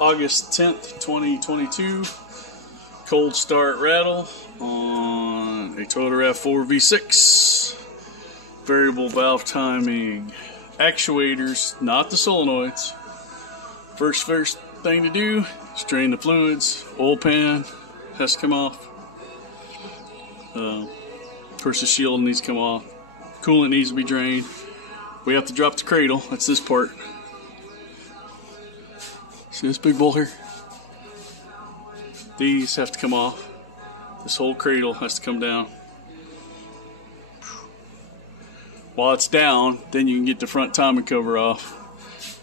August 10th, 2022 cold start rattle on a Toyota RAV4 V6. Variable valve timing actuators, not the solenoids. First thing to do is drain the fluids. Oil pan has to come off. Of course the shield needs to come off. Coolant needs to be drained. We have to drop the cradle. That's this part. See this big bowl here? These have to come off. This whole cradle has to come down. While it's down, then you can get the front timing cover off,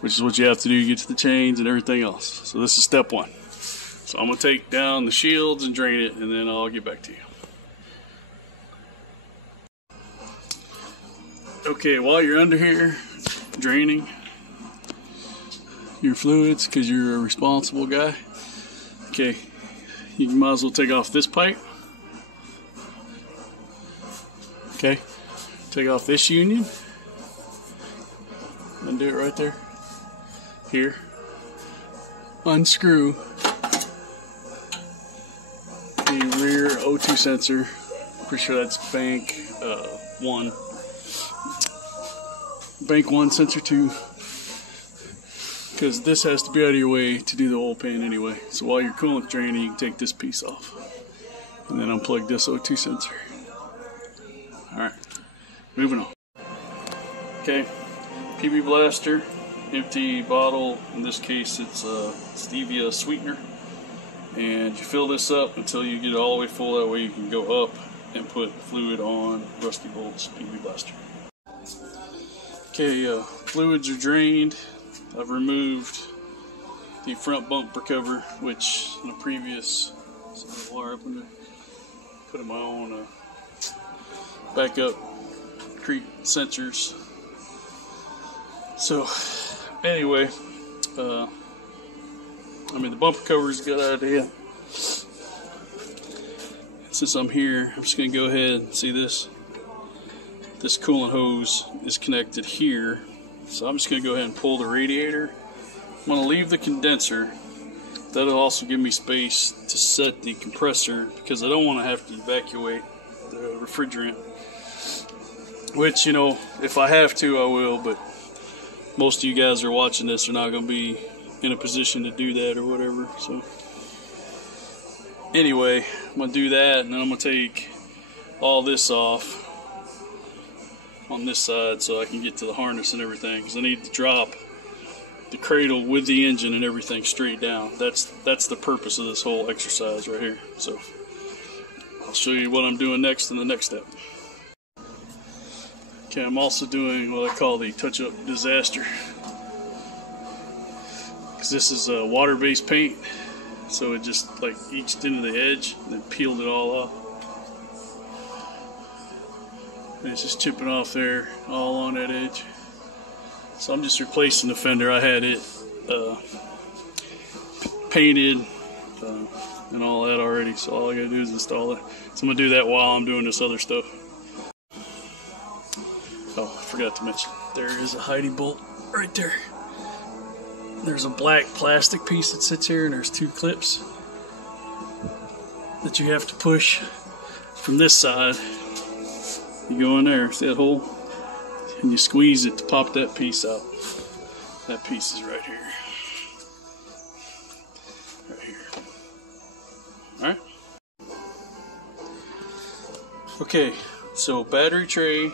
which is what you have to do to get to the chains and everything else. So this is step one. So I'm going to take down the shields and drain it, and then I'll get back to you. Okay, while you're under here draining your fluids, because you're a responsible guy, okay, you might as well take off this pipe. Okay, take off this union. Undo it right there. Here. Unscrew the rear O2 sensor. Pretty sure that's bank 1. Bank 1, sensor 2. Because this has to be out of your way to do the oil pan anyway. So while your coolant's draining, you can take this piece off. And then unplug this O2 sensor. Alright, moving on. Okay, PB blaster, empty bottle. In this case, it's a stevia sweetener. And you fill this up until you get it all the way full. That way you can go up and put fluid on Rusty Bolt's PB blaster. Okay, fluids are drained. I've removed the front bumper cover, which in a previous wire up in there, put in my own backup creep sensors. So anyway, the bumper cover is a good idea. Since I'm here, I'm just going to go ahead and see this. This coolant hose is connected here. So I'm just going to go ahead and pull the radiator. I'm going to leave the condenser. That'll also give me space to set the compressor, because I don't want to have to evacuate the refrigerant. Which, you know, if I have to, I will, but most of you guys are watching this are not going to be in a position to do that or whatever. So anyway, I'm going to do that, and then I'm going to take all this off on this side so I can get to the harness and everything, because I need to drop the cradle with the engine and everything straight down. That's the purpose of this whole exercise right here. So I'll show you what I'm doing next in the next step. Okay, I'm also doing what I call the touch-up disaster, because this is a water-based paint, so it just like etched into the edge and then peeled it all off. And it's just chipping off there all on that edge. So I'm just replacing the fender. I had it painted and all that already, so all I gotta do is install it. So I'm gonna do that while I'm doing this other stuff. Oh, I forgot to mention, there is a hiding bolt right there. There's a black plastic piece that sits here, and there's 2 clips that you have to push from this side. You go in there, see that hole? And you squeeze it to pop that piece out. That piece is right here. Right here. Alright? Okay, so battery tray,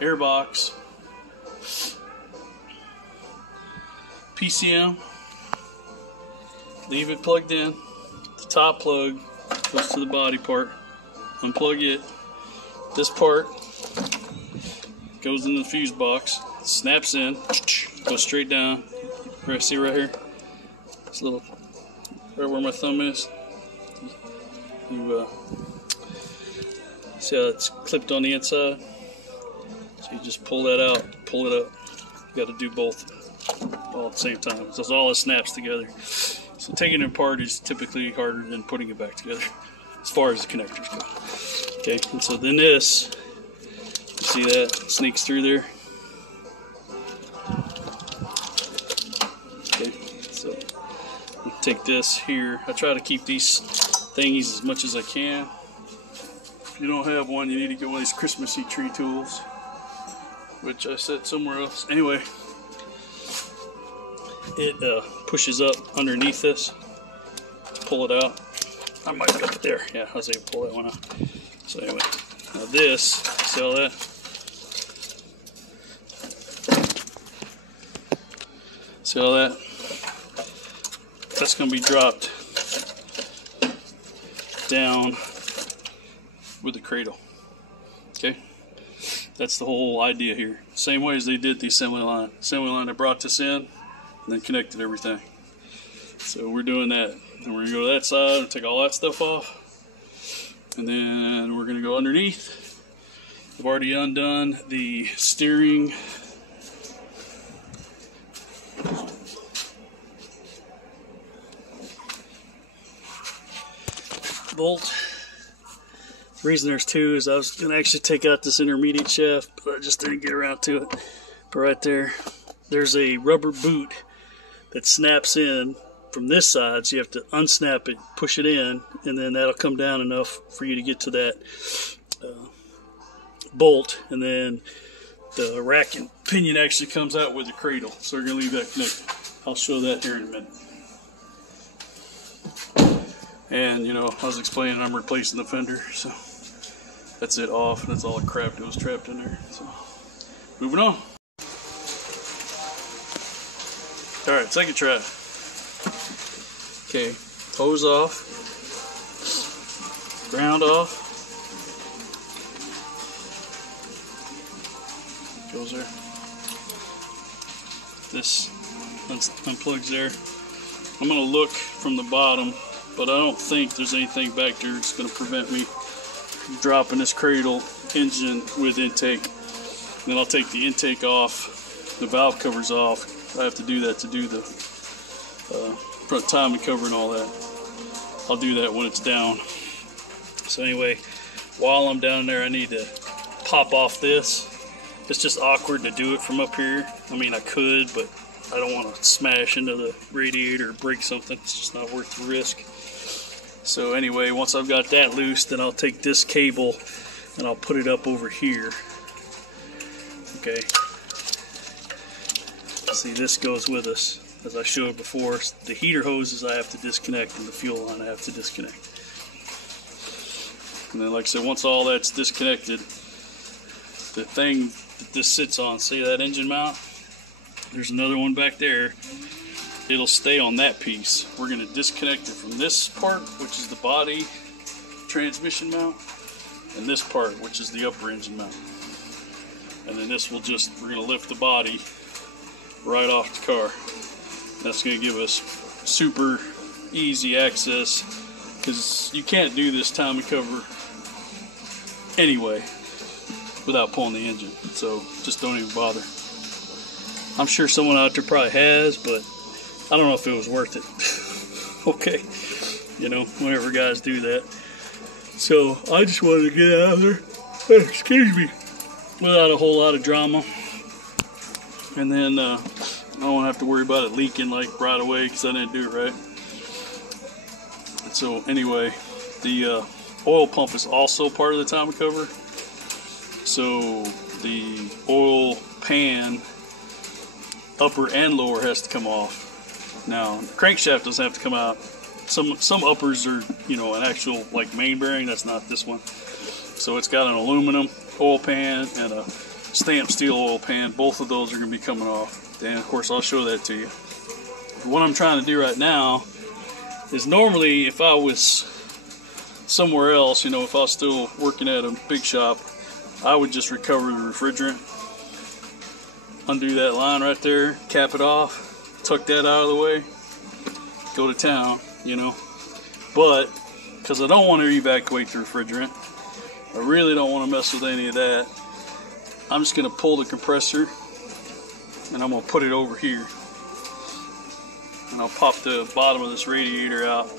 air box, PCM, leave it plugged in. The top plug goes to the body part. Unplug it. This part goes in the fuse box, snaps in, goes straight down. Right, see right here? This little, right where my thumb is. You see how it's clipped on the inside? So you just pull that out, pull it up. You got to do both all at the same time. So it's all it snaps together. So taking it apart is typically harder than putting it back together, as far as the connectors go. Okay, and so then this, you see that sneaks through there. Okay, take this here. I try to keep these thingies as much as I can. If you don't have one, you need to get one of these Christmassy tree tools, which I set somewhere else. Anyway, it pushes up underneath this to pull it out. I might have got it there. Yeah, I was able to pull that one out. So anyway, now this, see all that? See all that? That's going to be dropped down with the cradle. Okay? That's the whole idea here. Same way as they did the assembly line. Assembly line, they brought this in and then connected everything. So we're doing that. And we're going to go to that side and take all that stuff off. And then we're going to go underneath. I've already undone the steering bolt. The reason there's two is I was going to actually take out this intermediate shaft, but I just didn't get around to it. But right there, there's a rubber boot that snaps in from this side, so you have to unsnap it, push it in, and then that'll come down enough for you to get to that bolt, and then the rack and pinion actually comes out with the cradle. So we're going to leave that connected. I'll show that here in a minute. And, you know, I was explaining I'm replacing the fender, so that's it off, and that's all the crap that was trapped in there. So, moving on. Alright, second try. Okay, hose off, ground off, goes there. This unplugs there. I'm going to look from the bottom, but I don't think there's anything back there that's going to prevent me from dropping this cradle engine with intake. And then I'll take the intake off, the valve covers off. I have to do that to do the front timing cover and all that. I'll do that when it's down. So anyway, while I'm down there, I need to pop off this. It's just awkward to do it from up here. I mean, I could, but I don't want to smash into the radiator or break something. It's just not worth the risk. So anyway, once I've got that loose, then I'll take this cable and I'll put it up over here. Okay. See, this goes with us. As I showed before, the heater hoses I have to disconnect and the fuel line I have to disconnect. And then, like I said, once all that's disconnected, the thing that this sits on, see that engine mount? There's another one back there. It'll stay on that piece. We're going to disconnect it from this part, which is the body transmission mount, and this part, which is the upper engine mount. And then this will just, we're going to lift the body right off the car. That's going to give us super easy access, because you can't do this timing cover anyway without pulling the engine. So just don't even bother. I'm sure someone out there probably has, but I don't know if it was worth it. Okay, you know, whenever guys do that. So I just wanted to get out of there, excuse me, without a whole lot of drama. And then I don't have to worry about it leaking like right away because I didn't do it right. And so anyway, the oil pump is also part of the timing cover. So the oil pan, upper and lower, has to come off. Now the crankshaft doesn't have to come out. Some uppers are, you know, an actual like main bearing. That's not this one. So it's got an aluminum oil pan and a stamped steel oil pan. Both of those are going to be coming off. And of course I'll show that to you. What I'm trying to do right now is, normally if I was somewhere else, you know, if I was still working at a big shop, I would just recover the refrigerant, undo that line right there, cap it off, tuck that out of the way, go to town, you know. But because I don't want to evacuate the refrigerant, I really don't want to mess with any of that, I'm just going to pull the compressor and I'm going to put it over here. And I'll pop the bottom of this radiator out,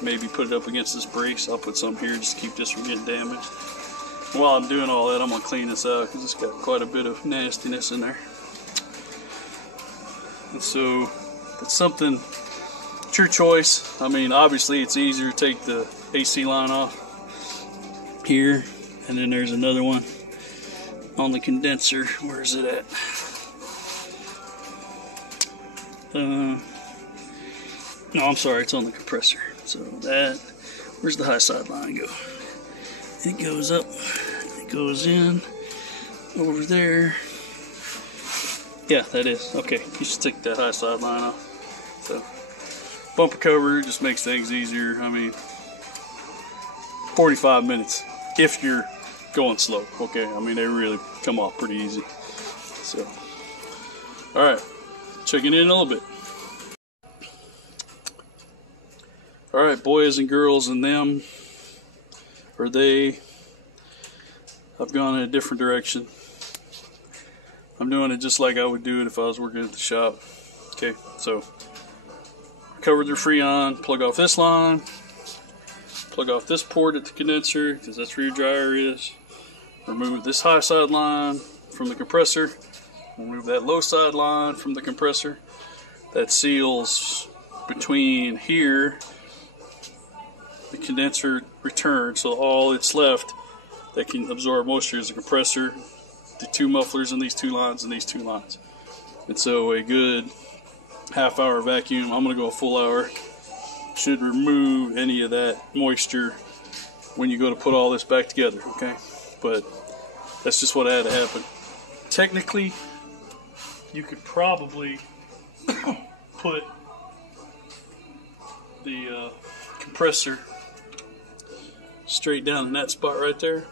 maybe put it up against this brace. I'll put some here just to keep this from getting damaged. While I'm doing all that, I'm going to clean this out because it's got quite a bit of nastiness in there. And so it's something It's your choice. I mean, obviously it's easier to take the AC line off here, and then there's another one on the condenser. Where is it at? No, I'm sorry, it's on the compressor. So that, where's the high side line go? It goes up, it goes in, over there. Yeah, that is. Okay, you should take that high side line off. So, bumper cover just makes things easier. I mean, 45 minutes if you're going slow. Okay, I mean, they really come off pretty easy. So, alright, checking in a little bit. Alright, boys and girls and them, or they, I've gone in a different direction. I'm doing it just like I would do it if I was working at the shop. Okay, so covered their Freon, plug off this line, plug off this port at the condenser, because that's where your dryer is. Remove this high side line from the compressor, remove that low side line from the compressor. That seals between here, the condenser return, so all it's left that can absorb moisture is the compressor, the two mufflers, and these two lines, and these two lines. And so a good half-hour vacuum, I'm going to go a full hour, should remove any of that moisture when you go to put all this back together, okay? But that's just what had to happen. Technically, you could probably put the compressor straight down in that spot right there,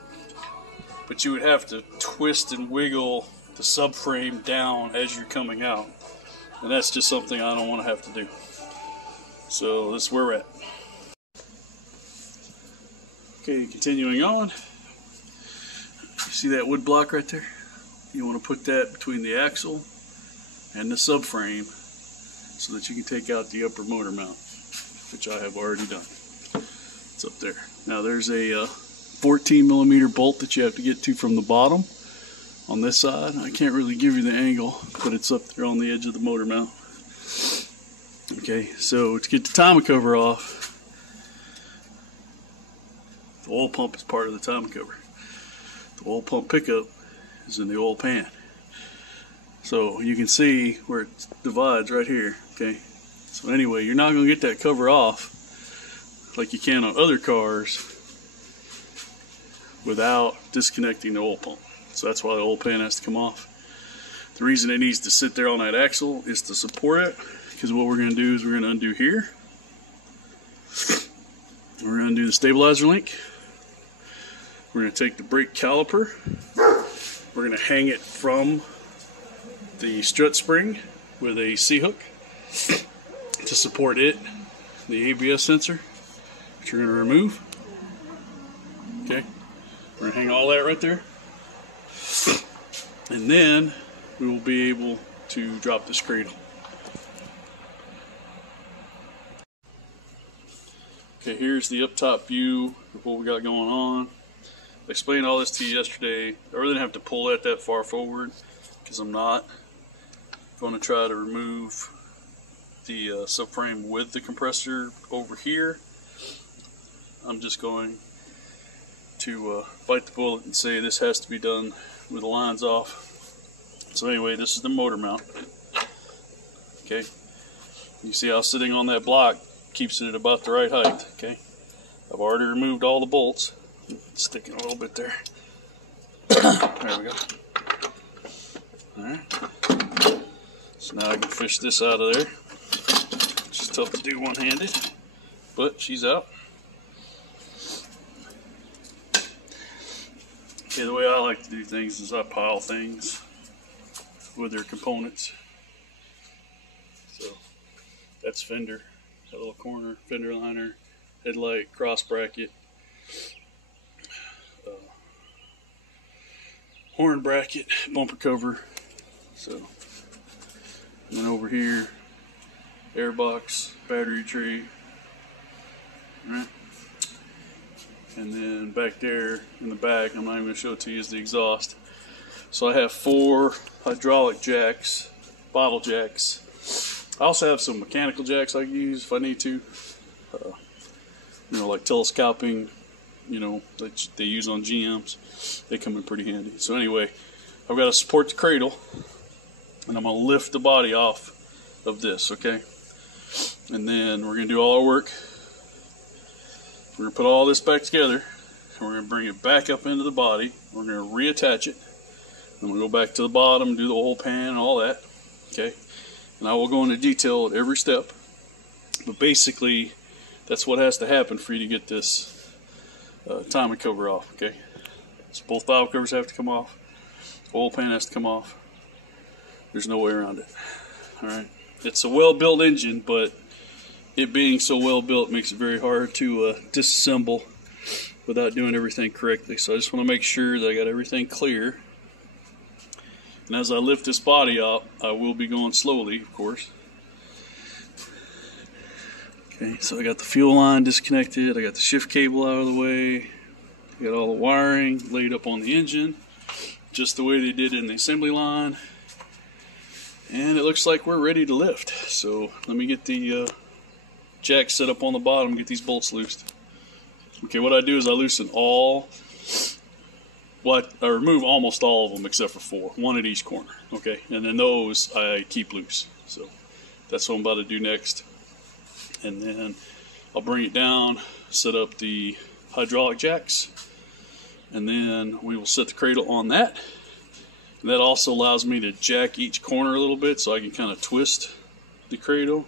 but you would have to twist and wiggle the subframe down as you're coming out, and that's just something I don't want to have to do. So this is where we're at. Okay, continuing on. You see that wood block right there? You want to put that between the axle and the subframe so that you can take out the upper motor mount, which I have already done. It's up there. Now there's a 14mm bolt that you have to get to from the bottom on this side. I can't really give you the angle, but it's up there on the edge of the motor mount. Okay, so to get the timing cover off, the oil pump is part of the timing cover. The oil pump pickup is in the oil pan. So you can see where it divides right here. Okay, so anyway, you're not going to get that cover off like you can on other cars without disconnecting the oil pump. So that's why the oil pan has to come off. The reason it needs to sit there on that axle is to support it, because what we're going to do is we're going to undo here. We're going to undo the stabilizer link. We're going to take the brake caliper. We're going to hang it from the strut spring with a C-hook to support it, the ABS sensor, which we're going to remove. Okay, we're going to hang all that right there. And then we will be able to drop this cradle. Okay, here's the up top view of what we got going on. I explained all this to you yesterday. I really didn't have to pull that far forward because I'm not going to try to remove the subframe with the compressor over here. I'm just going to bite the bullet and say this has to be done with the lines off. So anyway, this is the motor mount. Okay, you see how sitting on that block keeps it at about the right height. Okay, I've already removed all the bolts. Sticking a little bit there. There we go. Alright, so now I can fish this out of there. It's tough to do one-handed, but she's out. Okay, the way I like to do things is I pile things with their components. So that's fender, that little corner, fender liner, headlight, cross bracket, horn bracket, bumper cover. So, and then over here, air box, battery tray. Alright. And then back there in the back, I'm not even going to show it to you, is the exhaust. So I have 4 hydraulic jacks, bottle jacks, I also have some mechanical jacks I can use if I need to. You know, like telescoping, you know, that they use on GMs. They come in pretty handy. So anyway, I've got to support the cradle, and I'm going to lift the body off of this, okay? And then we're going to do all our work. We're going to put all this back together, and we're going to bring it back up into the body. We're going to reattach it. Then we'll go back to the bottom, do the whole pan and all that, okay? And I will go into detail at every step. But basically, that's what has to happen for you to get this timing cover off, okay? So both valve covers have to come off. The oil pan has to come off. There's no way around it. Alright. It's a well-built engine, but it being so well-built makes it very hard to disassemble without doing everything correctly. So I just want to make sure that I got everything clear. And as I lift this body up, I will be going slowly, of course. Okay, so I got the fuel line disconnected, I got the shift cable out of the way, I got all the wiring laid up on the engine, just the way they did it in the assembly line. And it looks like we're ready to lift. So let me get the jack set up on the bottom, get these bolts loosed. Okay, what I do is I loosen I remove almost all of them except for 4, 1 at each corner, okay? And then those I keep loose. So that's what I'm about to do next. And then I'll bring it down, set up the hydraulic jacks, and then we will set the cradle on that. And that also allows me to jack each corner a little bit so I can kind of twist the cradle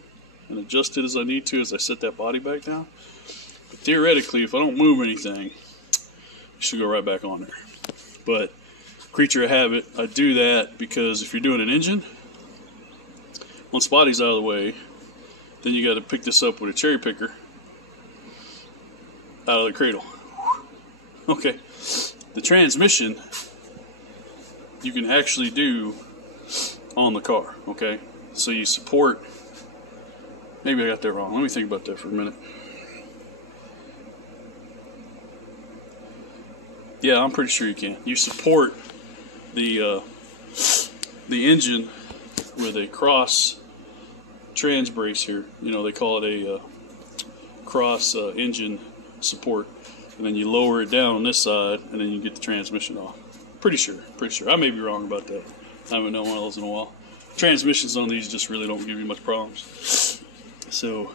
and adjust it as I need to as I set that body back down. But theoretically, if I don't move anything, it should go right back on there. But creature of habit, I do that because if you're doing an engine, once the body's out of the way, then you got to pick this up with a cherry picker out of the cradle. Okay, the transmission you can actually do on the car, okay? So you support, maybe I got that wrong. Let me think about that for a minute. Yeah, I'm pretty sure you can. You support the engine with a cross trans brace here. You know, they call it a cross engine support. And then you lower it down on this side, and then you get the transmission off. Pretty sure. I may be wrong about that. I haven't done one of those in a while. Transmissions on these just really don't give you much problems. So,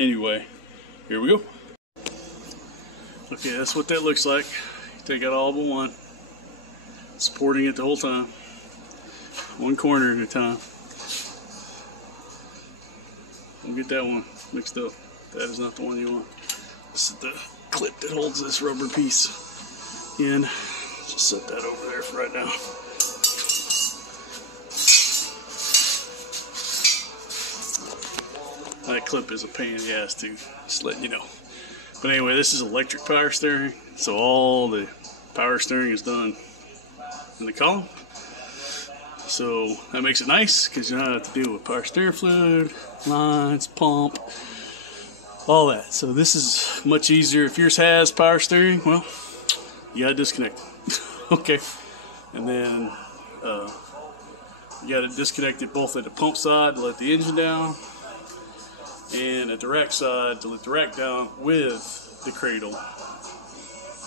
anyway, here we go. Okay, that's what that looks like. Take out all but one, supporting it the whole time, one corner at a time. Don't get that one mixed up. That is not the one you want. This is the clip that holds this rubber piece in. Just set that over there for right now. That clip is a pain in the ass too, just letting you know. But anyway, this is electric power steering, so all the power steering is done in the column. So that makes it nice because you don't have to deal with power steering fluid, lines, pump, all that. So this is much easier. If yours has power steering, well, you gotta disconnect it. Okay, and then you gotta disconnect it both at the pump side to let the engine down, and at the rack side to let the rack down with the cradle.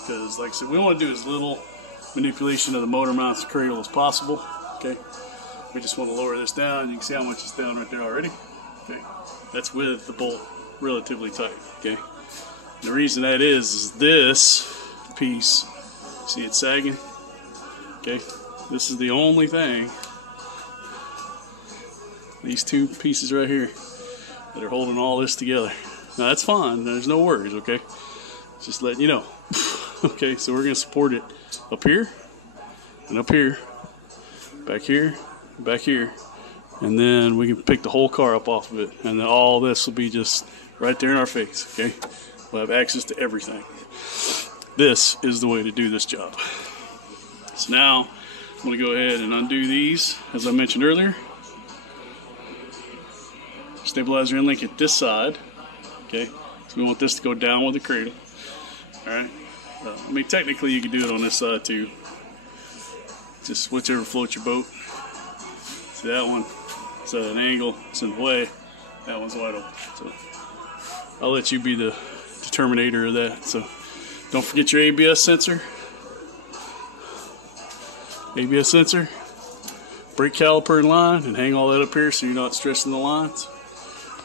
Because like I said, we want to do as little manipulation of the motor mounts cradle as possible. Okay, we just want to lower this down. You can see how much it's down right there already. Okay, that's with the bolt relatively tight. Okay, and the reason that is this piece, see it sagging? Okay, this is the only thing, these two pieces right here, that are holding all this together. Now that's fine, there's no worries, okay? Just letting you know. Okay, so we're going to support it up here, and up here, back here, back here, and then we can pick the whole car up off of it, and then all this will be just right there in our face, okay? We'll have access to everything. This is the way to do this job. So now, I'm going to go ahead and undo these, as I mentioned earlier. Stabilizer end link at this side, okay? So we want this to go down with the cradle, all right? I mean, technically you can do it on this side too. Just whichever floats your boat. See that one? It's at an angle, it's in the way. That one's wide open. So I'll let you be the determinator of that. So don't forget your ABS sensor. ABS sensor, brake caliper in line, and hang all that up here so you're not stressing the lines.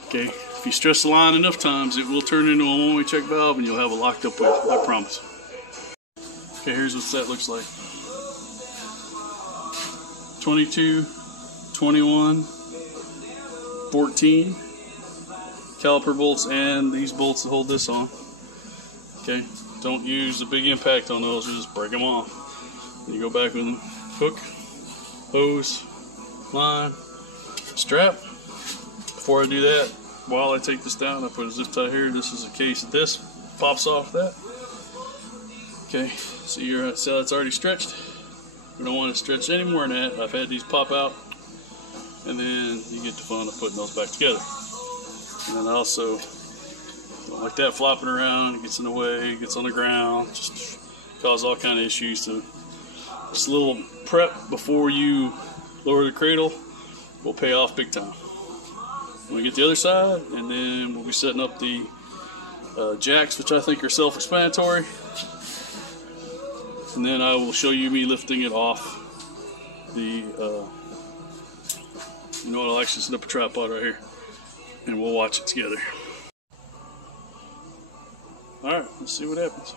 Okay, if you stress the line enough times, it will turn into a one-way check valve and you'll have a locked up way, I promise. Okay, here's what that looks like. 22, 21, 14 caliper bolts, and these bolts that hold this on. Okay, don't use a big impact on those, just break them off. You go back with them. Hook, hose, line, strap. Before I do that, while I take this down, I put a zip tie here. This is a case of this. Pops off that. Okay, so you're see how it's already stretched. We don't want to stretch any more than that. I've had these pop out, and then you get the fun of putting those back together. And then also, don't like that flopping around. It gets in the way, it gets on the ground, just cause all kind of issues. So just a little prep before you lower the cradle will pay off big time. We'll get the other side, and then we'll be setting up the jacks, which I think are self-explanatory. And then I will show you me lifting it off the, you know what, I'll actually set up a tripod right here, and we'll watch it together. Alright, let's see what happens.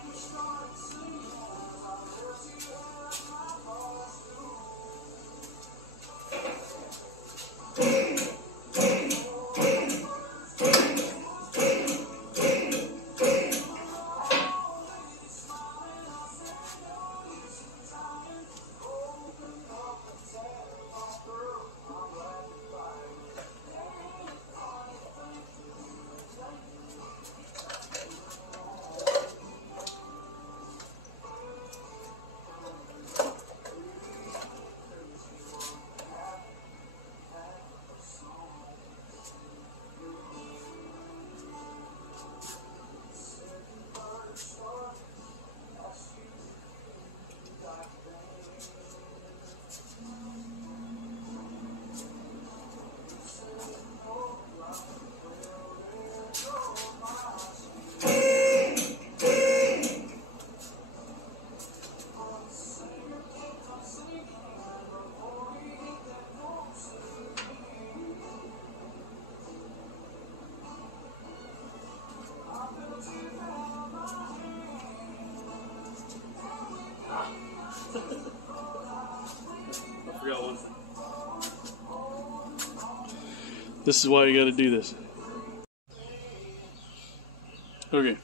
I forgot one. This is why you got to do this. Okay,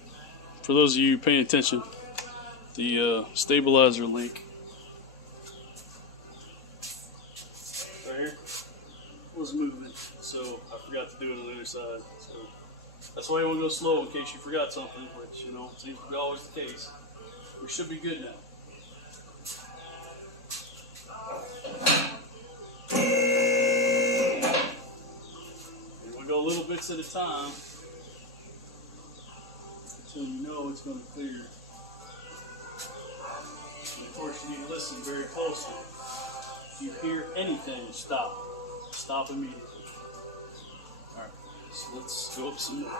for those of you paying attention, the stabilizer link right here was moving, so I forgot to do it on the other side. So that's why you want to go slow in case you forgot something, which, you know, seems to be always the case. We should be good now. And we'll go little bits at a time until you know it's going to clear. And of course, you need to listen very closely. If you hear anything, stop. Stop immediately. Alright, so let's go up some more.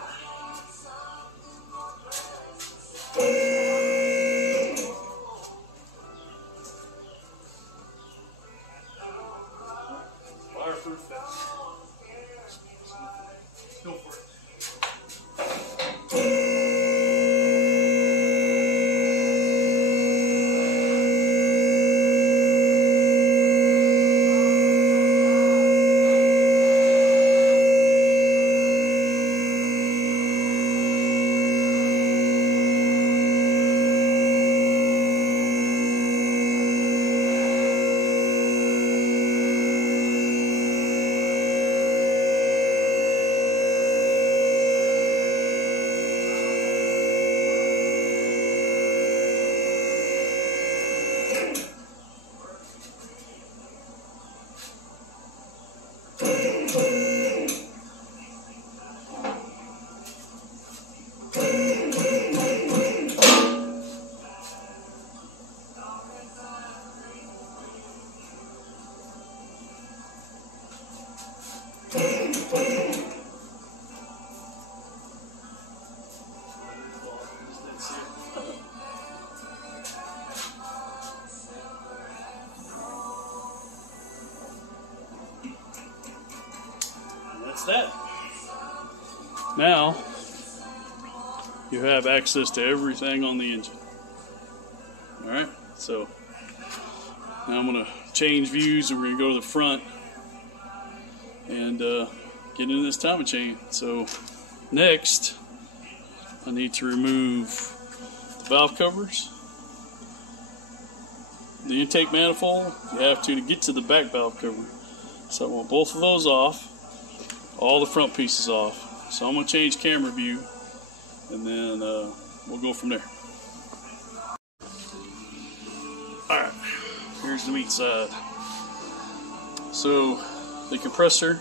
Fireproof vest. Go for it. that's that. Now you have access to everything on the engine. Alright, so now I'm going to change views and we're going to go to the front and get into this timing chain. So next I need to remove the valve covers, the intake manifold. You have to get to the back valve cover. So I want both of those off, all the front pieces off. So I'm going to change camera view and then we'll go from there. Alright, here's the meat side. So the compressor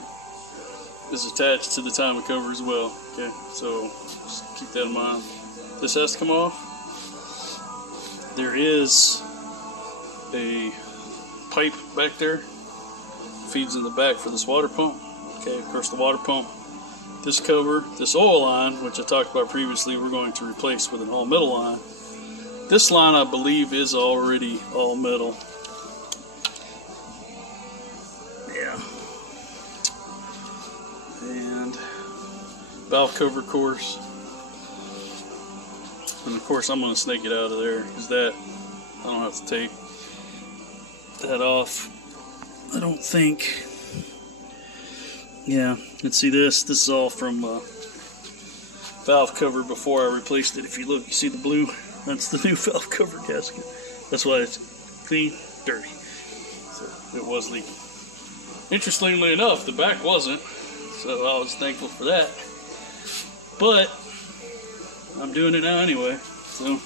is attached to the timing cover as well. Okay, so just keep that in mind. This has to come off. There is a pipe back there, feeds in the back for this water pump. Okay, of course the water pump, this cover, this oil line, which I talked about previously, we're going to replace with an all metal line. This line I believe is already all metal. Yeah. And valve cover, of course. And of course I'm going to snake it out of there because that I don't have to take that off, I don't think. Yeah, let's see this. This is all from valve cover before I replaced it. If you look, you see the blue? That's the new valve cover gasket. That's why it's clean, dirty. So it was leaking. Interestingly enough, the back wasn't, so I was thankful for that. But I'm doing it now anyway. So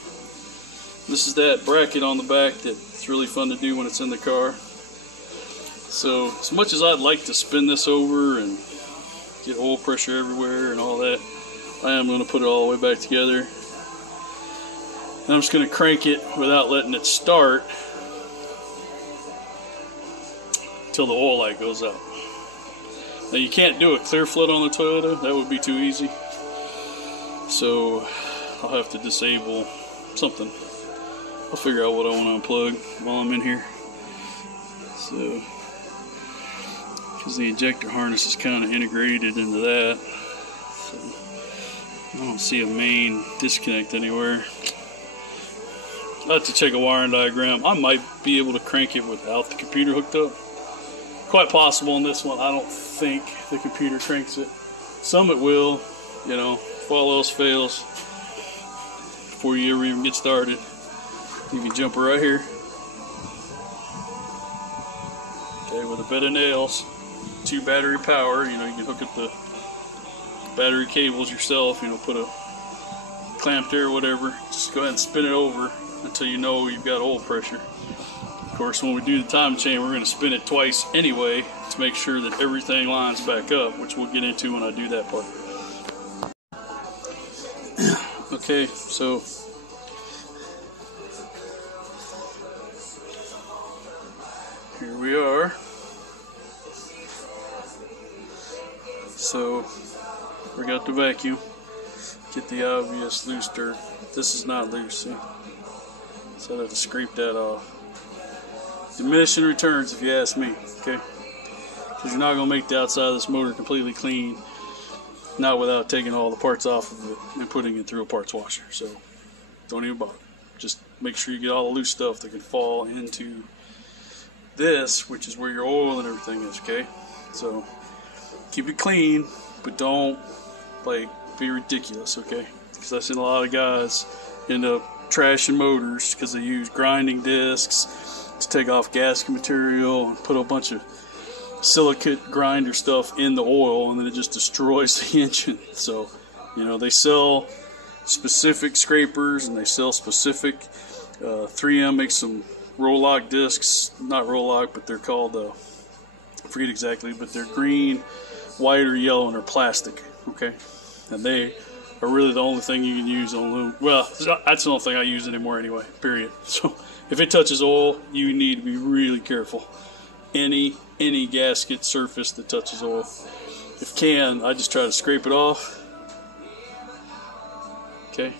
this is that bracket on the back that's really fun to do when it's in the car. So as much as I'd like to spin this over and get oil pressure everywhere and all that, I am going to put it all the way back together. And I'm just going to crank it without letting it start till the oil light goes out. Now you can't do a clear flood on the Toyota, that would be too easy. So I'll have to disable something. I'll figure out what I want to unplug while I'm in here. So, because the ejector harness is kind of integrated into that. So I don't see a main disconnect anywhere. I'll have to check a wiring diagram. I might be able to crank it without the computer hooked up. Quite possible in this one. I don't think the computer cranks it. Some it will, you know, if all else fails. Before you ever even get started, you can jump right here. Okay, with a bed of nails, 2 battery power. You know, you can hook up the battery cables yourself. You know, put a clamp there or whatever. Just go ahead and spin it over until you know you've got oil pressure. Of course, when we do the time chain, we're going to spin it twice anyway to make sure that everything lines back up, which we'll get into when I do that part. Okay, so here we are. So we got the vacuum. Get the obvious loose dirt. This is not loose, see? So I have to scrape that off. Diminishing returns, if you ask me, okay? Because you're not going to make the outside of this motor completely clean, not without taking all the parts off of it and putting it through a parts washer. So don't even bother. Just make sure you get all the loose stuff that can fall into this, which is where your oil and everything is, okay? So keep it clean, but don't like be ridiculous, okay? Because I've seen a lot of guys end up trashing motors because they use grinding discs to take off gasket material and put a bunch of silicate grinder stuff in the oil, and then it just destroys the engine. So, you know, they sell specific scrapers and they sell specific 3M makes some roll lock discs, not roll lock, but they're called I forget exactly, but they're green, white, or yellow, and they're plastic, okay? And they are really the only thing you can use on lube. Well, that's the only thing I use anymore anyway, period. So if it touches oil, you need to be really careful. Any gasket surface that touches oil. If can, I just try to scrape it off. Okay?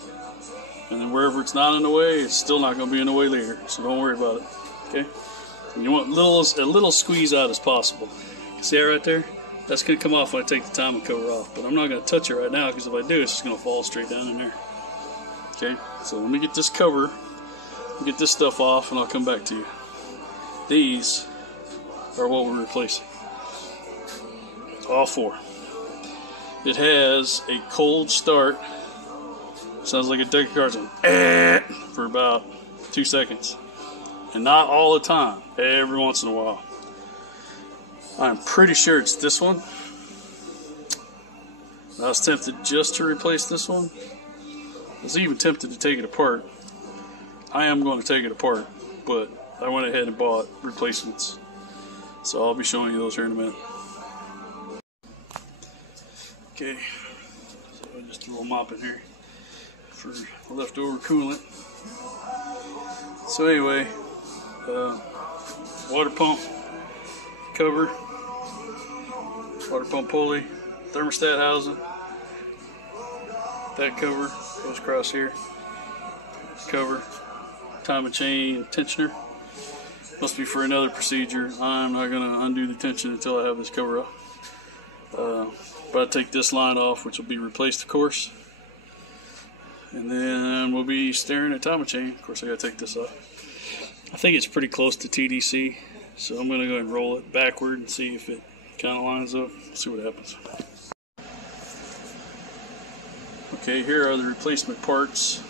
And then wherever it's not in the way, it's still not going to be in the way later. So don't worry about it. Okay? And you want a little squeeze out as possible. See that right there? That's going to come off when I take the timing cover off, but I'm not going to touch it right now because if I do, it's just going to fall straight down in there. Okay, so let me get this cover, get this stuff off, and I'll come back to you. These are what we're replacing. All four. It has a cold start. Sounds like a deck of cards for about 2 seconds. And not all the time, every once in a while. I'm pretty sure it's this one. I was tempted just to replace this one. I was even tempted to take it apart. I am going to take it apart, but I went ahead and bought replacements. So I'll be showing you those here in a minute. Okay, so just a little mop in here for leftover coolant. So anyway, water pump cover, water pump pulley, thermostat housing. That cover goes across here. Cover, timing chain, tensioner. Must be for another procedure. I'm not going to undo the tension until I have this cover off. But I take this line off, which will be replaced, of course. And then we'll be staring at timing chain. Of course, I got to take this off. I think it's pretty close to TDC, so I'm going to go ahead and roll it backward and see if it kind of lines up. See what happens. Okay, here are the replacement parts.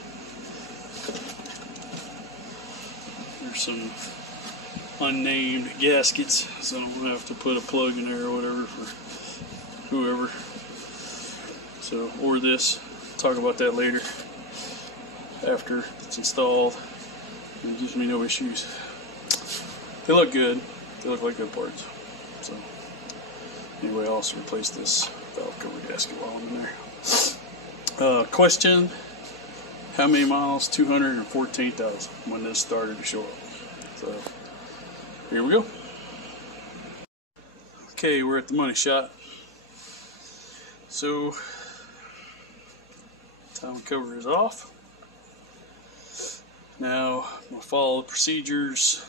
There's some unnamed gaskets, so I'm going to have to put a plug in there or whatever for whoever. So, or this. Talk about that later after it's installed. It gives me no issues. They look good. They look like good parts. So, anyway, I'll also replace this valve cover gasket while I'm in there. Question: how many miles? 214,000 when this started to show up. So, here we go. Okay, we're at the money shot. So, timing cover is off. Now, I'm going to follow the procedures,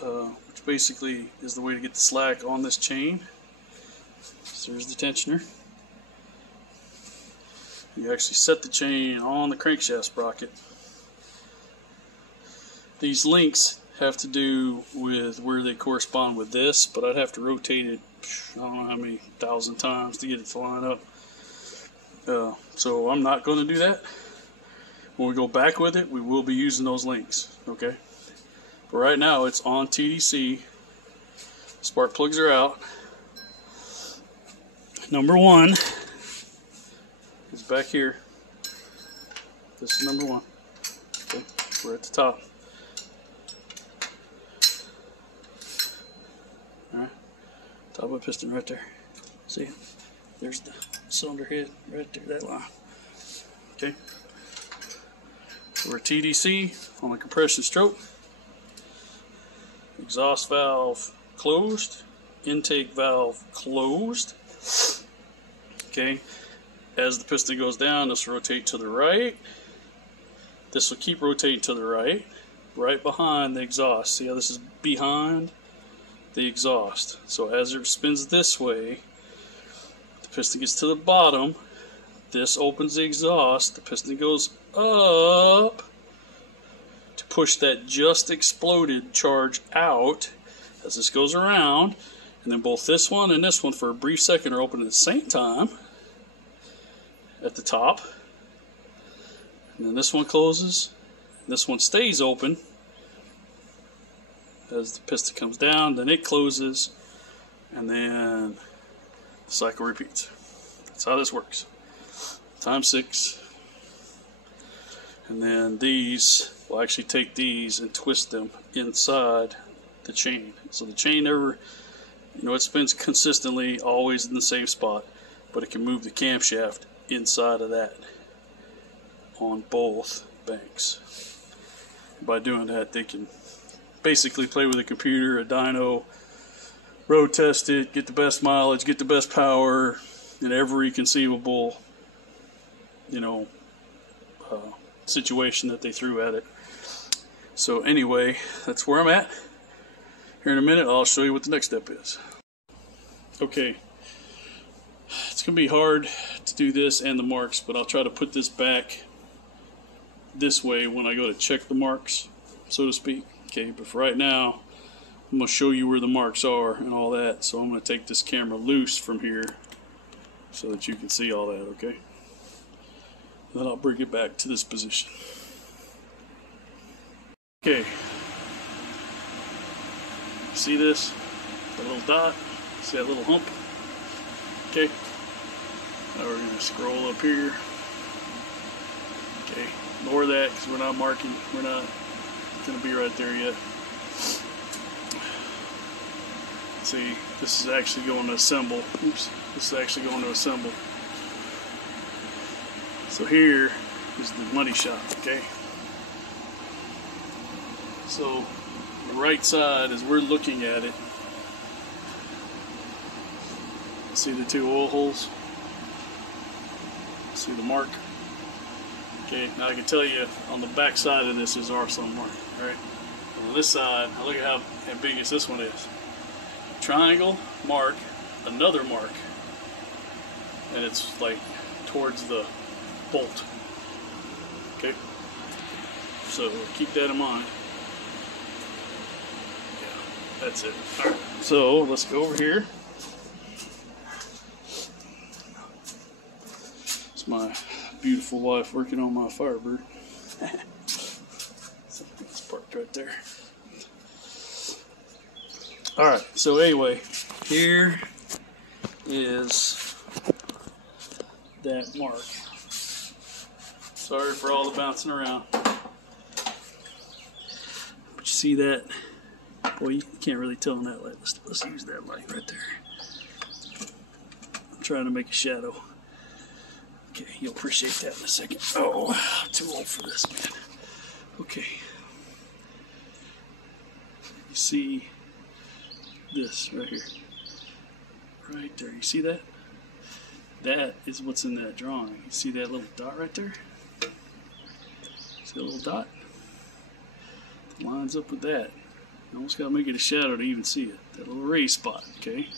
which basically is the way to get the slack on this chain. So there's the tensioner. You actually set the chain on the crankshaft sprocket. These links have to do with where they correspond with this, but I'd have to rotate it, I don't know how many thousand times to get it to line up. So I'm not going to do that. When we go back with it, we will be using those links, okay? But right now, it's on TDC. Spark plugs are out. Number one is back here. This is number one. Okay, we're at the top. Alright, top of the piston right there. See, there's the cylinder head right there, that line. Okay. We're TDC on the compression stroke. Exhaust valve closed. Intake valve closed. Okay. As the piston goes down, this will rotate to the right. This will keep rotating to the right. Right behind the exhaust. See how this is behind the exhaust. So as it spins this way, the piston gets to the bottom. This opens the exhaust. The piston goes up to push that just exploded charge out as this goes around, and then both this one and this one for a brief second are open at the same time at the top, and then this one closes, and this one stays open as the piston comes down, then it closes, and then the cycle repeats. That's how this works. Times 6. And then these, we'll actually take these and twist them inside the chain. So the chain never, it spins consistently, always in the same spot, but it can move the camshaft inside of that on both banks. By doing that, they can basically play with a computer, a dyno, road test it, get the best mileage, get the best power in every conceivable situation that they threw at it. So anyway, that's where I'm at. Here in a minute, I'll show you what the next step is. Okay, it's gonna be hard to do this and the marks, but I'll try to put this back this way when I go to check the marks, so to speak. Okay, but for right now, I'm gonna show you where the marks are and all that. So I'm gonna take this camera loose from here so that you can see all that. Okay, then I'll bring it back to this position. Okay, see this? That little dot? See that little hump? Okay, now we're going to scroll up here. Okay, ignore that because we're not marking, we're not going to be right there yet. See, this is actually going to assemble. Oops, this is actually going to assemble. So here is the money shot, okay? So the right side, as we're looking at it, see the two oil holes? See the mark? Okay, now I can tell you on the back side of this is our some mark, alright? On this side, now look at how ambiguous this one is. Triangle, mark, another mark, and it's like towards the bolt. Okay? So keep that in mind. That's it. Alright, so let's go over here. It's my beautiful wife working on my Firebird. It's parked right there. Alright, so anyway, here is that mark. Sorry for all the bouncing around. But you see that? Boy, you can't really tell in that light. Let's use that light right there. I'm trying to make a shadow. Okay, you'll appreciate that in a second. Oh, I'm too old for this, man. Okay. You see this right here. Right there. You see that? That is what's in that drawing. You see that little dot right there? See that little dot? It lines up with that. You almost got to make it a shadow to even see it. That little raised spot, okay?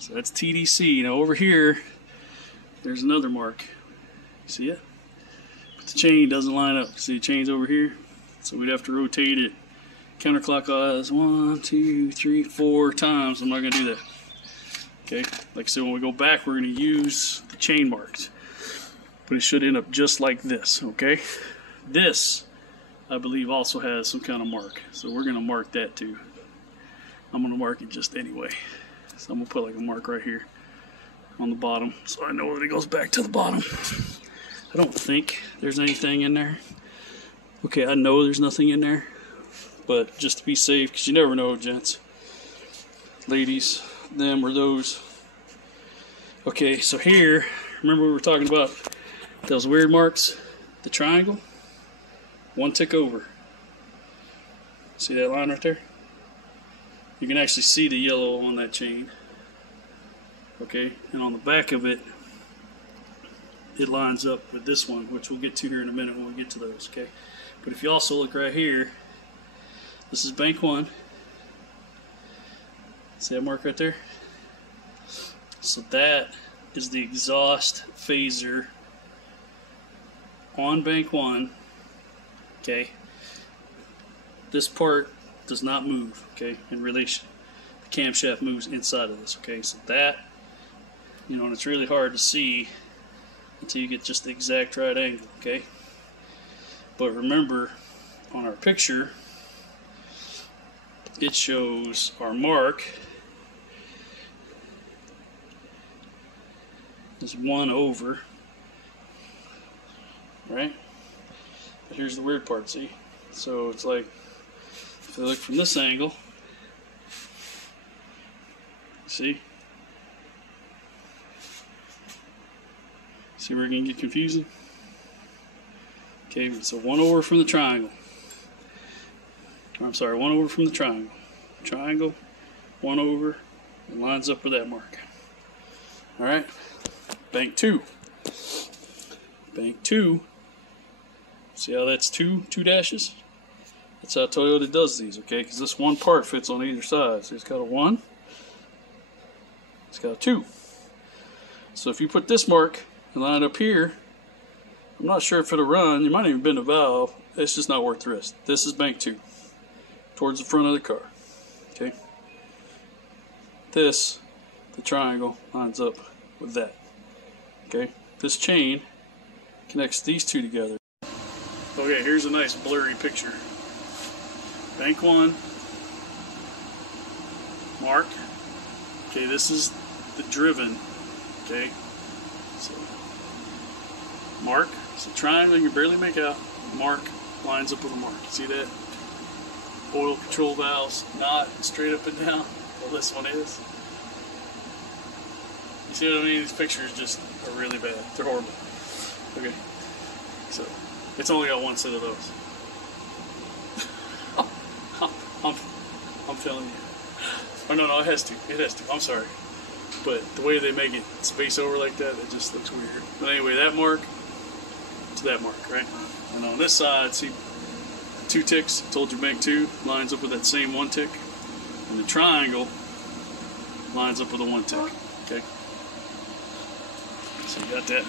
So that's TDC. Now over here, there's another mark. You see it? But the chain doesn't line up. See the chain's over here? So we'd have to rotate it counterclockwise 1, 2, 3, 4 times. I'm not going to do that. Okay? Like I said, when we go back, we're going to use the chain marks. But it should end up just like this, okay? This, I believe, also has some kind of mark. So we're going to mark that too. I'm going to mark it just anyway. So I'm going to put like a mark right here on the bottom so I know that it goes back to the bottom. I don't think there's anything in there. Okay, I know there's nothing in there. But just to be safe, because you never know, gents. Ladies, them or those. Okay, so here, remember we were talking about those weird marks? The triangle? One tick over. See that line right there? You can actually see the yellow on that chain. Okay, and on the back of it, it lines up with this one, which we'll get to here in a minute when we get to those, okay? But if you also look right here, this is bank 1. See that mark right there? So that is the exhaust phaser on bank 1. Okay, this part does not move, okay, in relation. The camshaft moves inside of this, okay, so that, you know, and it's really hard to see until you get just the exact right angle, okay. But remember, on our picture, it shows our mark is 1 over, right? But here's the weird part, see? So it's like, if I look from this angle, see? See where it can get confusing? Okay, so 1 over from the triangle. I'm sorry, 1 over from the triangle. Triangle, 1 over, and lines up with that mark. Alright, bank 2. Bank 2. See how that's two dashes? That's how Toyota does these, okay? Because this one part fits on either side. So it's got a 1. It's got a 2. So if you put this mark and line it up here, I'm not sure if it'll run. You might even bend a valve. It's just not worth the risk. This is bank 2, towards the front of the car. Okay. This, the triangle, lines up with that. Okay. This chain connects these 2 together. Okay, here's a nice blurry picture. Bank 1, mark. Okay, this is the driven. Okay, so mark. It's a triangle you can barely make out. Mark lines up with a mark. See that? Oil control valves, not straight up and down. Well, this one is. You see what I mean? These pictures just are really bad. They're horrible. Okay, so it's only got one set of those. I'm telling you. Oh no, it has to. It has to. I'm sorry. But the way they make it space over like that, it just looks weird. But anyway, that mark to that mark, right? And on this side, see 2 ticks, I told you bank 2, lines up with that same 1 tick. And the triangle lines up with a 1 tick, okay? So you got that.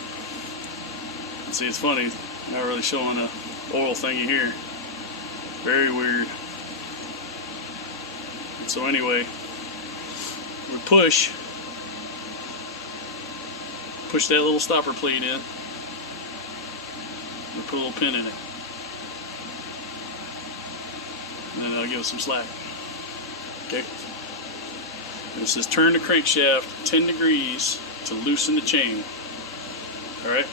And see, it's funny, not really showing a oil thingy here. Very weird. And so anyway, we push that little stopper plate in. We put a little pin in it. And then I'll give it some slack. Okay. And it says turn the crankshaft 10 degrees to loosen the chain. Alright?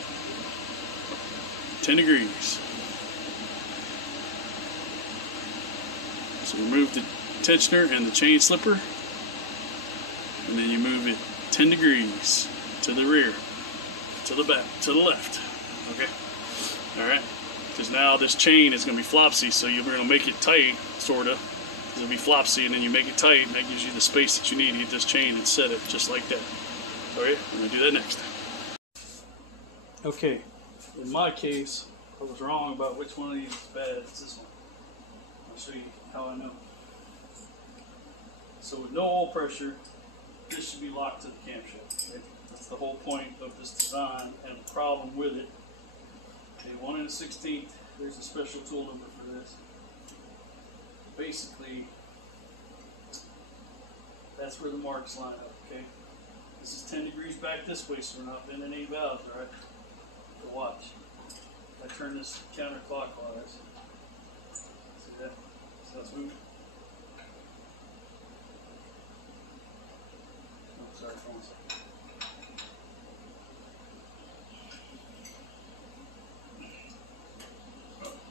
10 degrees. So remove the tensioner and the chain slipper. And then you move it 10 degrees to the rear, to the back, to the left. Okay? Alright? Because now this chain is going to be flopsy, so you're going to make it tight, sort of. It'll be flopsy, and then you make it tight, and that gives you the space that you need to get this chain and set it just like that. Alright? I'm going to do that next. Okay. In my case, I was wrong about which one of these is bad. It's this one. I'll show you how I know. So with no oil pressure, this should be locked to the camshaft. Okay? That's the whole point of this design, and the problem with it. Okay, 1 1/16. There's a special tool number for this. Basically, that's where the marks line up. Okay, this is 10 degrees back this way, so we're not bending any valves. All right. So watch. I turn this counterclockwise. See that? So that's moving. Oh, sorry, hold on a second.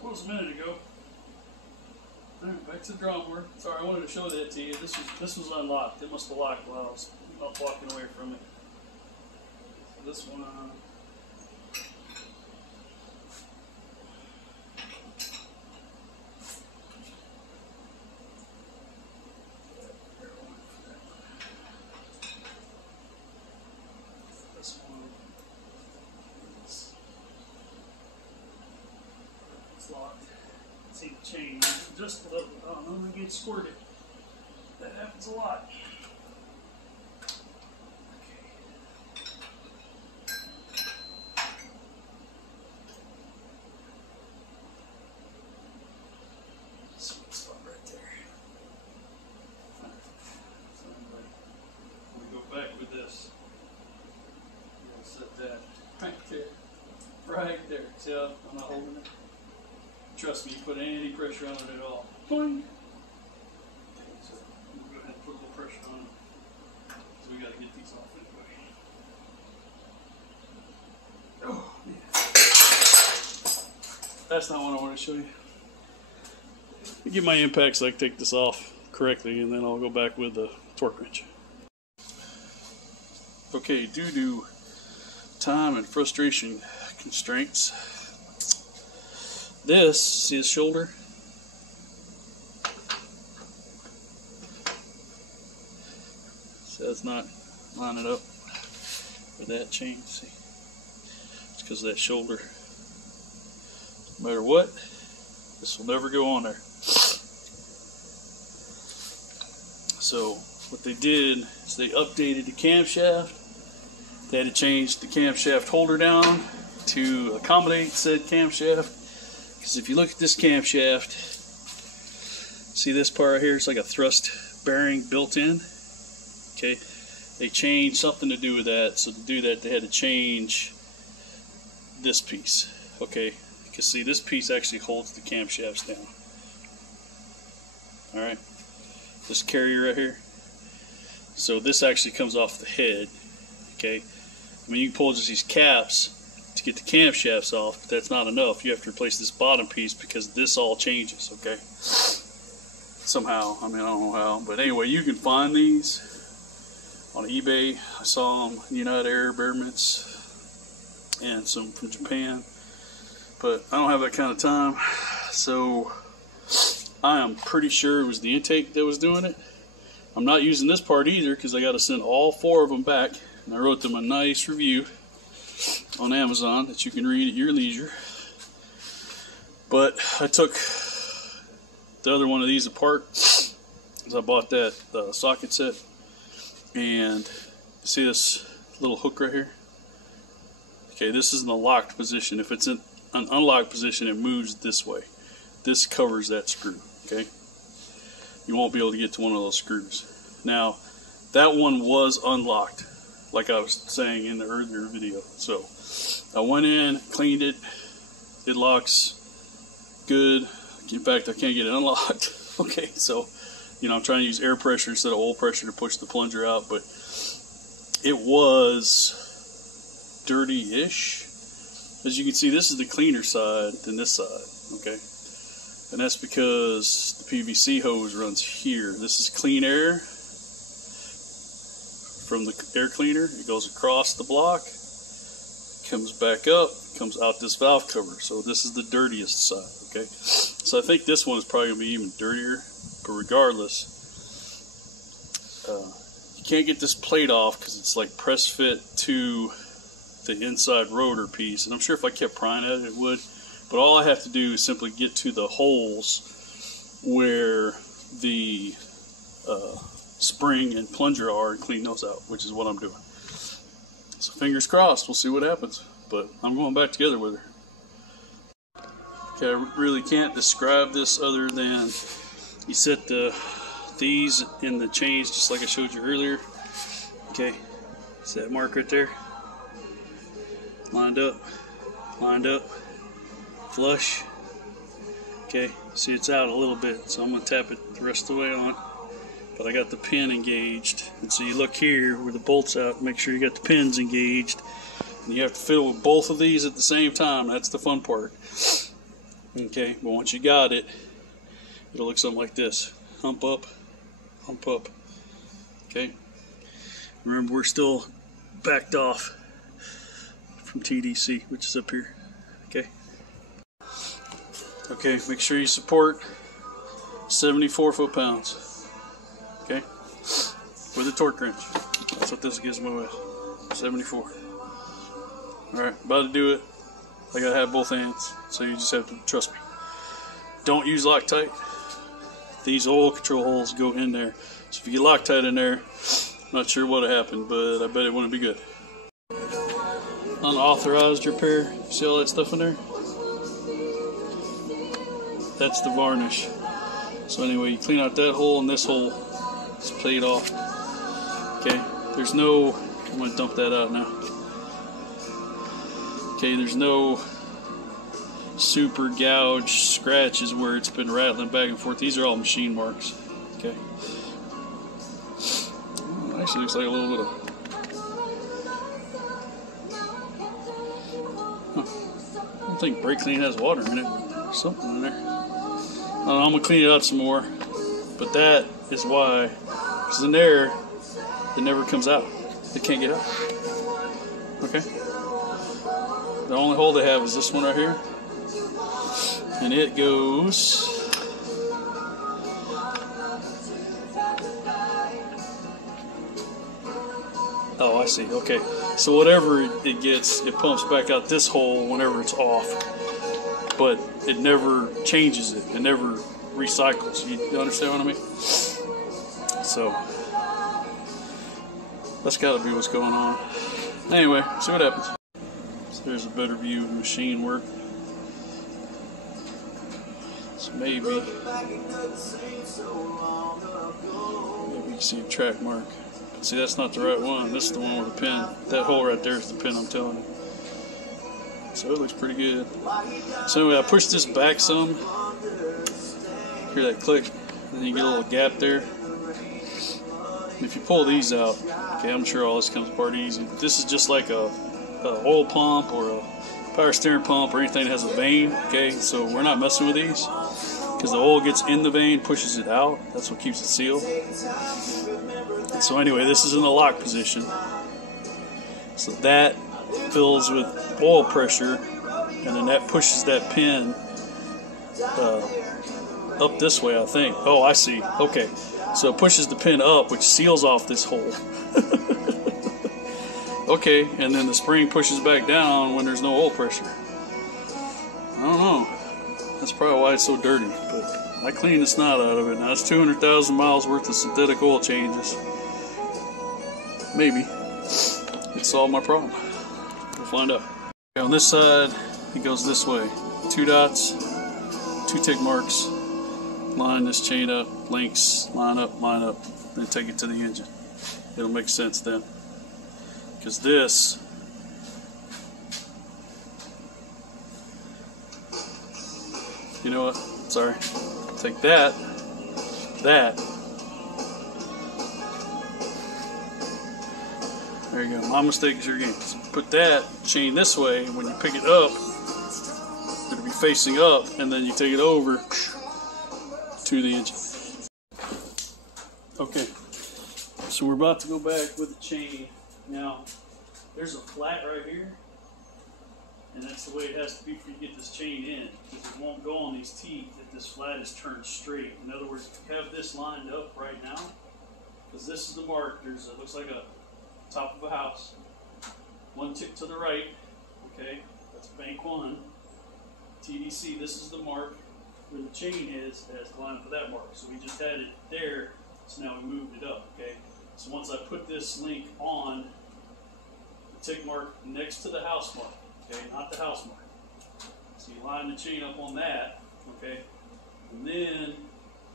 What was a minute ago? Alright, back to the drawing board. Sorry, I wanted to show that to you. This was unlocked. It must have locked while I was not walking away from it. So this one. This one. It's locked. See the chain just a little. Oh, no, we get squirted. That happens a lot. Sweet spot right there. So anyway, we go back with this. We'll set that right there. Right there. See how I'm not holding it? Trust me, you put any pressure on it at all. Boing! Okay, so we'll go ahead and put a little pressure on it. So we got to get these off anyway. Oh, yeah. That's not what I want to show you. Let me get my impact so I can take this off correctly, and then I'll go back with the torque wrench. Okay, due to time and frustration constraints, this, see his shoulder? So it's not lining up with that chain, see? It's because of that shoulder. No matter what, this will never go on there. So what they did is they updated the camshaft. They had to change the camshaft holder down to accommodate said camshaft. Because if you look at this camshaft, see this part right here? It's like a thrust bearing built in. Okay, they changed something to do with that. So to do that, they had to change this piece. Okay, because see, this piece actually holds the camshafts down. All right, this carrier right here. So this actually comes off the head. Okay, I mean, you can pull just these caps to get the camshafts off, but that's not enough. You have to replace this bottom piece because this all changes. Okay, somehow. I mean, I don't know how, but anyway, you can find these on eBay. I saw them in United Arab Emirates and some from Japan, but I don't have that kind of time, so I am pretty sure it was the intake that was doing it. I'm not using this part either because I got to send all 4 of them back, and I wrote them a nice review on Amazon that you can read at your leisure. But I took the other one of these apart because I bought that socket set, and see this little hook right here? Okay, this is in the locked position. If it's in an unlocked position, it moves this way. This covers that screw. Okay, you won't be able to get to one of those screws. Now, that one was unlocked, like I was saying in the earlier video. So I went in, cleaned it. It locks good. In fact, I can't get it unlocked. Okay, so you know, I'm trying to use air pressure instead of oil pressure to push the plunger out, but it was dirty-ish. As you can see, this is the cleaner side than this side. Okay, and that's because the PVC hose runs here. This is clean air from the air cleaner. It goes across the block, comes back up, comes out this valve cover. So this is the dirtiest side. Okay, so I think this one is probably going to be even dirtier, but regardless, you can't get this plate off because it's like press fit to the inside rotor piece, and I'm sure if I kept prying at it, it would. But all I have to do is simply get to the holes where the spring and plunger are and clean those out, which is what I'm doing. So fingers crossed, we'll see what happens. But I'm going back together with her. Okay, I really can't describe this other than you set these in the chains just like I showed you earlier. Okay, see that mark right there? Lined up, flush. Okay, see it's out a little bit, so I'm going to tap it the rest of the way on. But I got the pin engaged, and so you look here where the bolt's out, make sure you got the pins engaged. And you have to fiddle with both of these at the same time. That's the fun part. Okay, but once you got it, it'll look something like this. Hump up, hump up. Okay, remember we're still backed off from TDC, which is up here. Okay. Okay, make sure you support 74 foot-pounds. Okay, with a torque wrench. That's what this gives me with. 74. Alright, about to do it. I gotta have both hands, so you just have to trust me. Don't use Loctite. These oil control holes go in there. So if you get Loctite in there, I'm not sure what happened, but I bet it wouldn't be good. Unauthorized repair. See all that stuff in there? That's the varnish. So anyway, you clean out that hole and this hole. It's played off. Okay, there's no, I'm going to dump that out now. Okay, there's no super gouge scratches where it's been rattling back and forth. These are all machine marks. Okay. Actually looks like a little bit of, I don't think brake clean has water in it. There's something in there. I don't know, I'm going to clean it out some more. But that is why, because in there, it never comes out. It can't get out. Okay? The only hole they have is this one right here. And it goes oh, I see. Okay. So whatever it gets, it pumps back out this hole whenever it's off. But it never changes it. It never recycles. You understand what I mean? So That's got to be what's going on. Anyway, see what happens. So there's a better view of the machine work. So maybe you can see a track mark. But see, that's not the right one. This is the one with the pin. That hole right there is the pin I'm telling you. So it looks pretty good. So anyway, I push this back some. Hear that click? And then you get a little gap there. And if you pull these out, okay, I'm sure all this comes apart easy. But this is just like a oil pump or a power steering pump or anything that has a vane. Okay, so we're not messing with these because the oil gets in the vane, pushes it out. That's what keeps it sealed. And so anyway, this is in the lock position. So that fills with oil pressure, and then that pushes that pin up this way, I think. Oh, I see. Okay, so it pushes the pin up, which seals off this hole. Okay, and then the spring pushes back down when there's no oil pressure. I don't know. That's probably why it's so dirty, but I cleaned the snot out of it. Now it's 200,000 miles worth of synthetic oil changes. Maybe it solved my problem. We'll find out. Okay, on this side, it goes this way. 2 dots, 2 tick marks. Line this chain up, links, line up, then take it to the engine. It'll make sense then. Because this, you know what? Sorry. Take that. There you go. My mistake is your game. So put that chain this way, and when you pick it up, it'll be facing up, and then you take it over to the engine. Okay. So we're about to go back with the chain. Now, there's a flat right here, and that's the way it has to be for you to get this chain in, because it won't go on these teeth if this flat is turned straight. In other words, if you have this lined up right now, because this is the mark, it looks like a top of a house, 1 tick to the right, okay, that's bank 1, TDC, this is the mark where the chain is, it has to line up with that mark, so we just had it there, so now we moved it up, okay. So once I put this link on the tick mark next to the house mark, okay, not the house mark. So you line the chain up on that, okay, and then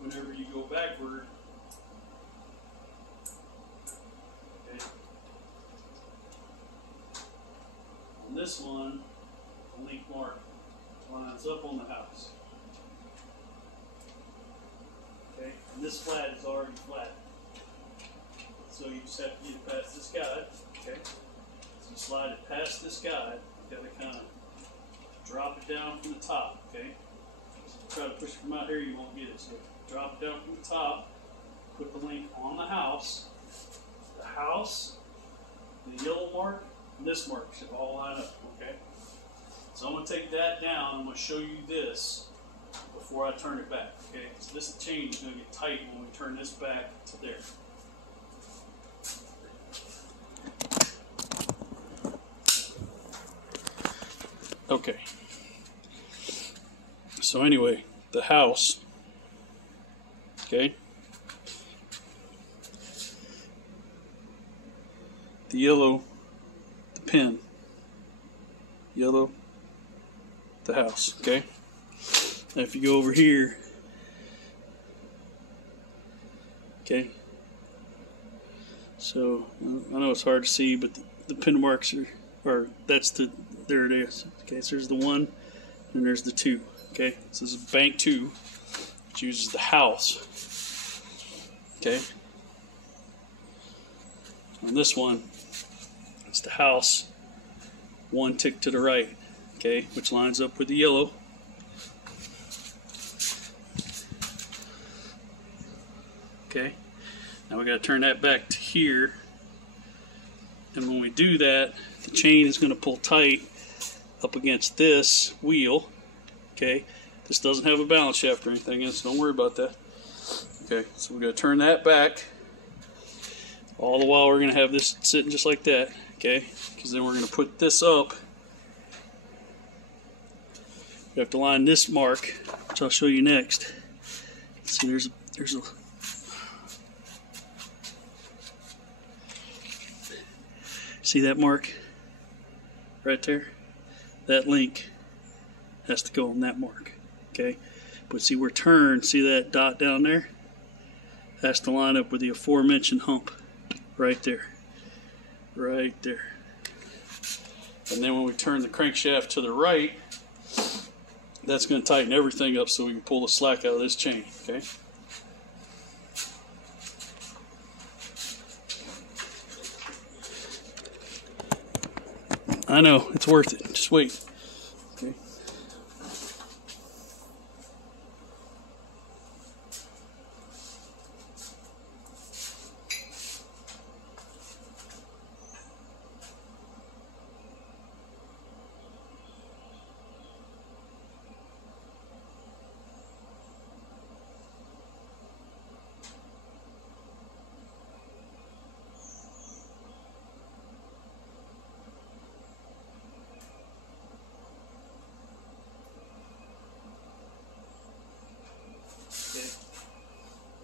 whenever you go backward, okay, on this one, the link mark lines up on the house. Okay, and this flat is already flat. So you just have to get it past this guide, okay? So you slide it past this guide, you gotta kind of drop it down from the top, okay? So try to push it from out here, you won't get it. So drop it down from the top, put the link on the house, the yellow mark, and this mark should all line up, okay? So I'm gonna take that down, I'm gonna show you this before I turn it back, okay? So this chain is gonna get tight when we turn this back to there. Okay, so anyway, the house, okay, the yellow, the pin, yellow, the house, okay. Now if you go over here, okay, so I know it's hard to see, but the pin marks are that's the, there it is. Okay, so there's the 1, and there's the 2. Okay, so this is bank 2, which uses the house. Okay, on this one, it's the house, 1 tick to the right. Okay, which lines up with the yellow. Okay, now we got to turn that back to here, and when we do that, the chain is going to pull tight up against this wheel. Okay, this doesn't have a balance shaft or anything in it, so don't worry about that. Okay, so we're going to turn that back. All the while we're going to have this sitting just like that, okay, because then we're going to put this up. We have to line this mark, which I'll show you next. See, there's a See that mark right there? That link has to go on that mark, okay? But see, we're turned, see that dot down there? Has to line up with the aforementioned hump right there. Right there. And then when we turn the crankshaft to the right, that's going to tighten everything up so we can pull the slack out of this chain, okay? I know, it's worth it. Just wait. Okay.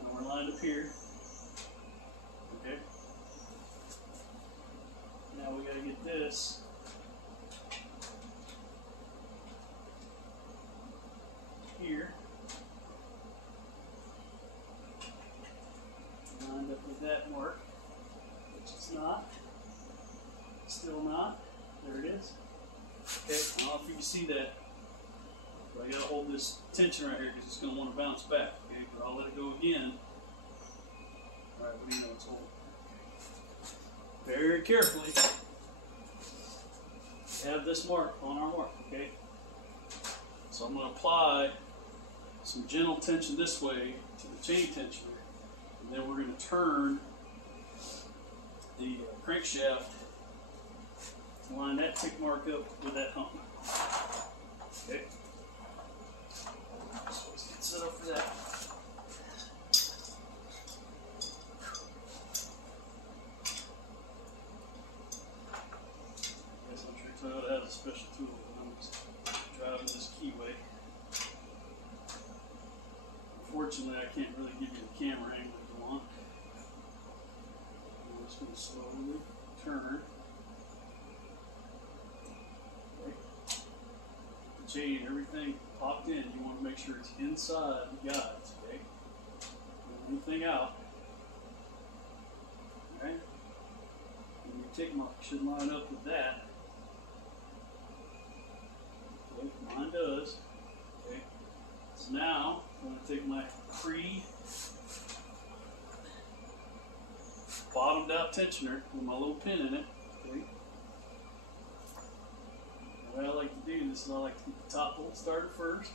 Now we're lined up here. Okay. Now we got to get this here lined up with that mark, which it's not. Still not. There it is. Okay. I don't know if you can see that. But I got to hold this tension right here because it's going to want to bounce back. Okay, but I'll let it go again. All right, what do you know? It's holding. Okay. Very carefully have this mark on our mark. Okay. So I'm going to apply some gentle tension this way to the chain tensioner, and then we're going to turn the crankshaft to line that tick mark up with that hump. Okay. So let's get set up for that. I guess I'm sure Toyota has a special tool, but I'm just driving this keyway. Unfortunately, I can't really give you the camera angle you want. I'm just going to slowly turn. Okay. The chain, everything popped in. You want to make sure it's inside the guides, okay? Anything out. Alright? And your tick mark should line up with that. Okay, mine does. Okay. So now I'm going to take my bottomed out tensioner with my little pin in it. Okay. The way I like to do this is I like to get the top bolt started first.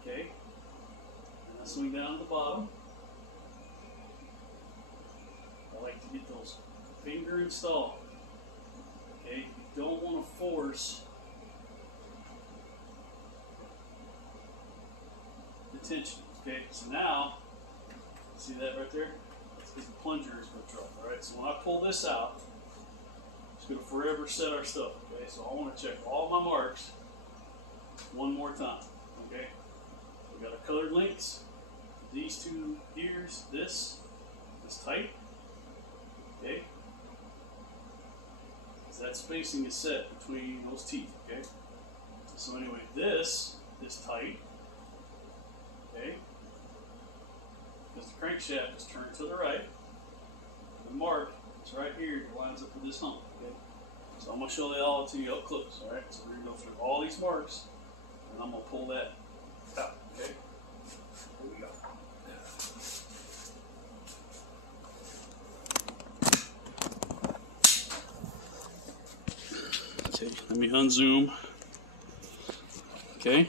Okay. And I swing down to the bottom. I like to get those finger installed. Okay. You don't want to force the tension. Okay. So now, see that right there? Because the plunger is going to drop. Alright. So when I pull this out, it's going to forever set our stuff, okay? So I want to check all my marks one more time, okay? We got our colored links. These two gears, this is tight, okay? Because that spacing is set between those teeth, okay? So anyway, this is tight, okay? Because the crankshaft is turned to the right. The mark is right here, it lines up with this hump. Okay? So I'm going to show that all to you up close. Alright, so we're going to go through all these marks, and I'm going to pull that out. Okay? Here we go. Okay, let me unzoom. Okay?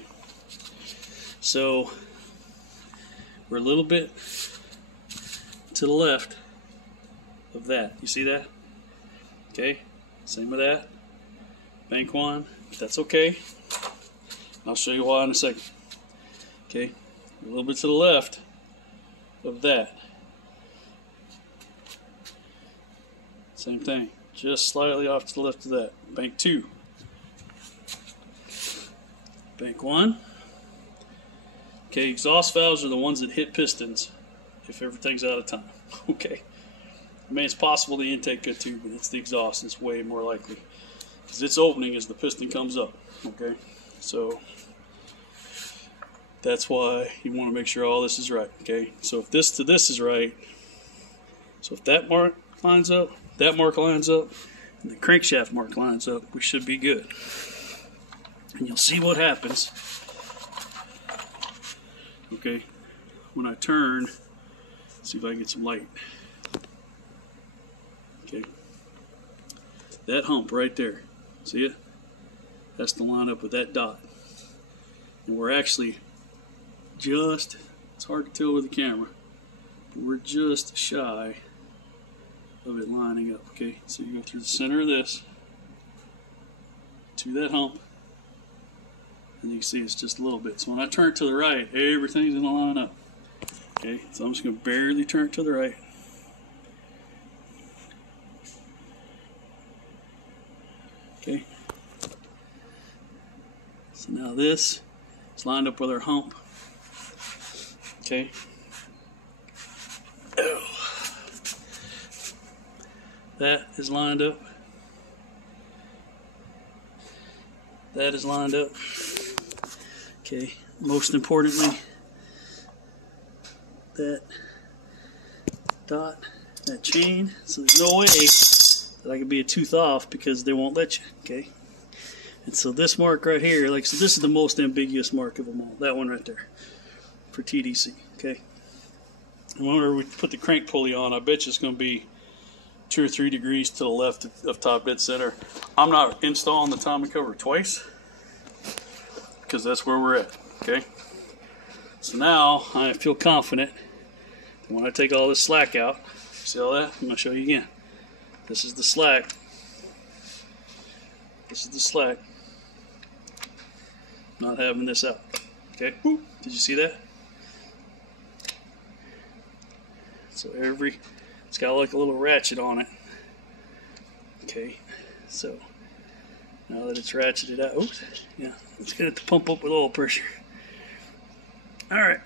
So we're a little bit to the left of that. You see that? Okay, same with that. Bank one, that's okay. I'll show you why in a second. Okay, a little bit to the left of that. Same thing, just slightly off to the left of that. Bank two. Bank one. Okay, exhaust valves are the ones that hit pistons if everything's out of time. Okay. I mean, it's possible the intake could too, but it's the exhaust. It's way more likely because it's opening as the piston comes up. Okay, so that's why you want to make sure all this is right. Okay, so if this to this is right, so if that mark lines up, that mark lines up, and the crankshaft mark lines up, we should be good. And you'll see what happens. Okay, when I turn, see if I can get some light. Okay, that hump right there, see it? Has to line up with that dot. And we're actually just, it's hard to tell with the camera, but we're just shy of it lining up. Okay, so you go through the center of this to that hump, and you can see it's just a little bit. So when I turn to the right, everything's going to line up. Okay, so I'm just going to barely turn to the right. Okay, so now this is lined up with our hump. Okay. Oh. That is lined up. That is lined up. Okay, most importantly, that dot, that chain, so there's no way that I could be a tooth off because they won't let you. Okay, and so this mark right here, like, so this is the most ambiguous mark of them all, that one right there for TDC. Okay, and whenever we put the crank pulley on, I bet you it's going to be 2 or 3 degrees to the left of top dead center. I'm not installing the timing cover twice because that's where we're at. Okay, so now I feel confident that when I take all this slack out, see all that? I'm going to show you again. This is the slack. This is the slack. Not having this out. Okay, woo. Did you see that? So it's got like a little ratchet on it. Okay, so now that it's ratcheted out, oops, yeah, let's get it to pump up with oil pressure. Alright.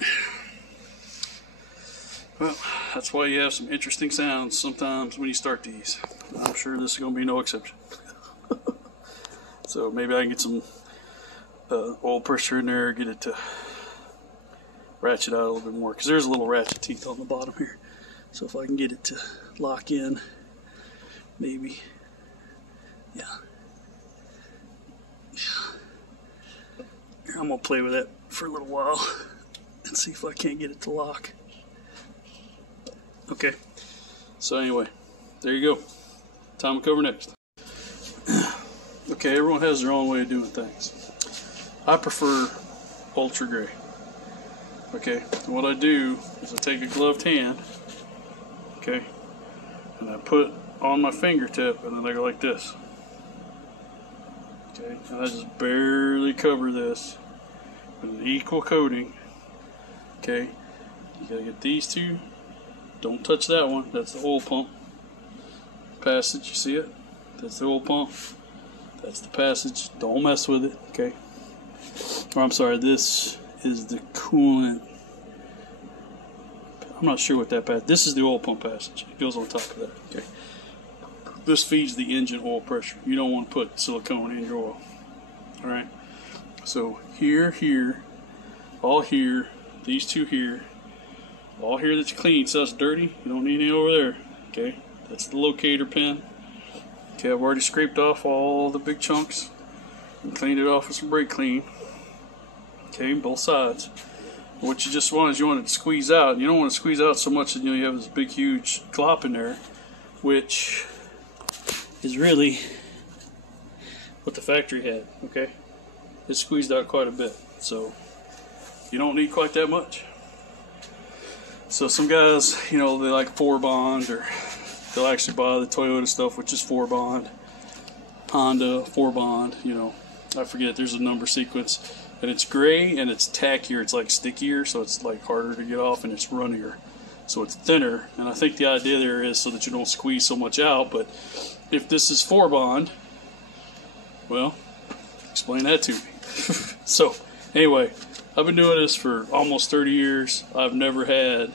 Well, that's why you have some interesting sounds sometimes when you start these. I'm sure this is going to be no exception. So maybe I can get some oil pressure in there, get it to ratchet out a little bit more, because there's a little ratchet teeth on the bottom here. So if I can get it to lock in, maybe, yeah. Here, I'm going to play with that for a little while and see if I can't get it to lock. Okay, so anyway, there you go. Time to cover next. Okay, everyone has their own way of doing things. I prefer ultra gray. Okay, and what I do is I take a gloved hand, okay, and I put on my fingertip, and then I go like this. Okay, and I just barely cover this with an equal coating. Okay, you gotta get these two. Don't touch that one. That's the oil pump passage. You see it? That's the oil pump. That's the passage. Don't mess with it. Okay. Or I'm sorry. This is the coolant. I'm not sure what that passage. This is the oil pump passage. It goes on top of that. Okay. This feeds the engine oil pressure. You don't want to put silicone in your oil. All right. So here, all here, these two here. All here that's clean, so it's dirty. You don't need any over there. Okay, that's the locator pin. Okay, I've already scraped off all the big chunks and cleaned it off with some brake clean. Okay, both sides. What you just want is you want it to squeeze out. You don't want to squeeze out so much that you have this big, huge glop in there, which is really what the factory had. Okay, it squeezed out quite a bit, so you don't need quite that much. So some guys, you know, they like 4-bond, or they'll actually buy the Toyota stuff, which is 4-bond. Honda, 4-bond, you know, I forget, there's a number sequence. And it's gray and it's tackier, it's like stickier, so it's like harder to get off, and it's runnier. So it's thinner, and I think the idea there is so that you don't squeeze so much out. But if this is 4-bond, well, explain that to me. So anyway, I've been doing this for almost 30 years. I've never had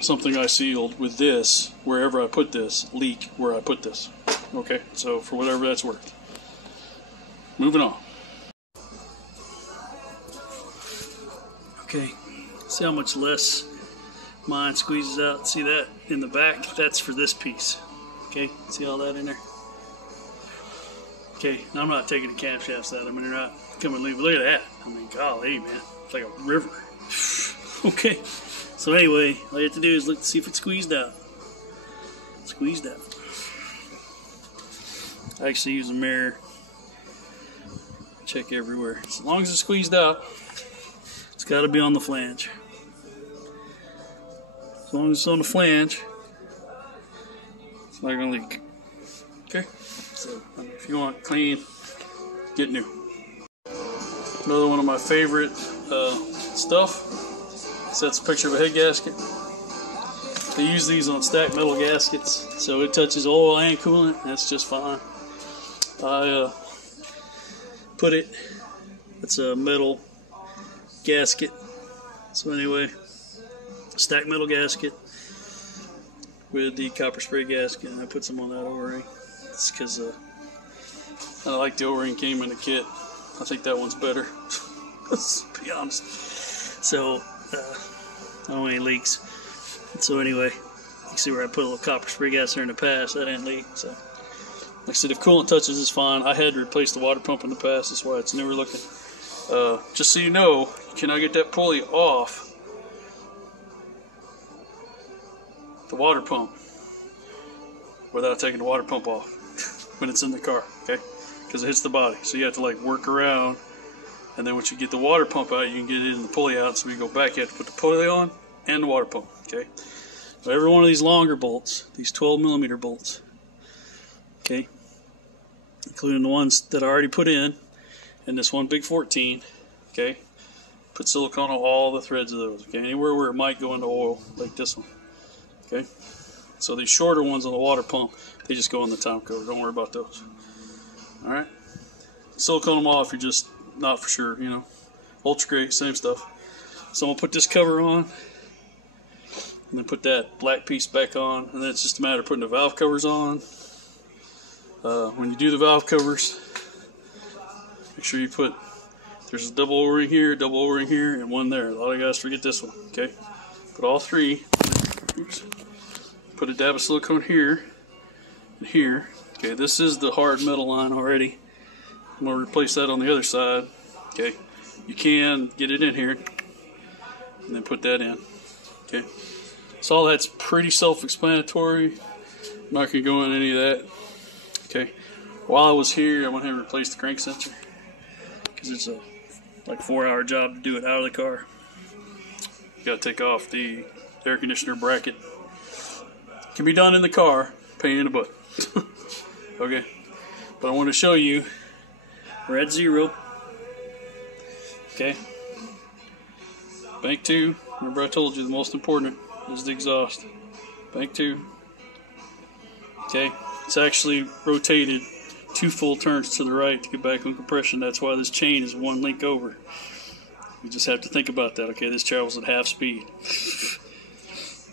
something I sealed with this, wherever I put this, leak where I put this. Okay, so for whatever that's worth. Moving on. Okay, see how much less mine squeezes out? See that in the back? That's for this piece. Okay, see all that in there? Okay, now I'm not taking the camshafts out. I mean, they're not coming leave. Look at that. I mean, golly, man. It's like a river. Okay, so anyway, all you have to do is look to see if it's squeezed out. Squeezed out. I actually use a mirror. Check everywhere. As long as it's squeezed out, it's got to be on the flange. As long as it's on the flange, it's not going to leak. Okay? So, if you want clean, get new. Another one of my favorite stuff. That's a picture of a head gasket. They use these on stacked metal gaskets, so it touches oil and coolant. That's just fine. I put it. It's a metal gasket. So anyway, stacked metal gasket with the copper spray gasket, and I put some on that O-ring. It's because I like the O-ring came in the kit. I think that one's better. Let's be honest. So I don't want any leaks. So anyway, you can see where I put a little copper spray gas there in the past. That didn't leak. So like I said, if coolant touches, it's fine. I had to replace the water pump in the past. That's why it's newer looking. Just so you know, you cannot get that pulley off the water pump without taking the water pump off when it's in the car, okay? Because it hits the body. So you have to like work around, and then once you get the water pump out, you can get it in the pulley out. So when you go back, you have to put the pulley on and the water pump, okay? So every one of these longer bolts, these 12mm bolts, okay, including the ones that I already put in, and this one big 14, okay, put silicone on all the threads of those, okay, anywhere where it might go into oil, like this one, okay. So these shorter ones on the water pump, they just go in the time cover. Don't worry about those. All right, silicone them off. You're just not for sure, you know. Ultra great, same stuff. So I'm gonna put this cover on, and then put that black piece back on, and then it's just a matter of putting the valve covers on. When you do the valve covers, make sure you put, there's a double O-ring here, and one there. A lot of guys forget this one, okay? Put all three. Oops. Put a dab of silicone here and here. Okay, this is the hard metal line already. I'm going to replace that on the other side. Okay, you can get it in here and then put that in. Okay, so all that's pretty self-explanatory. I'm not going to go into any of that. Okay, while I was here, I went ahead and replaced the crank sensor because it's a like 4-hour job to do it out of the car. You got to take off the air conditioner bracket. Can be done in the car, pain in the butt. Okay, but I want to show you we're at 0. Okay, bank 2. Remember I told you the most important is the exhaust. Bank 2. Okay, it's actually rotated 2 full turns to the right to get back on compression. That's why this chain is 1 link over. You just have to think about that. Okay, this travels at half speed.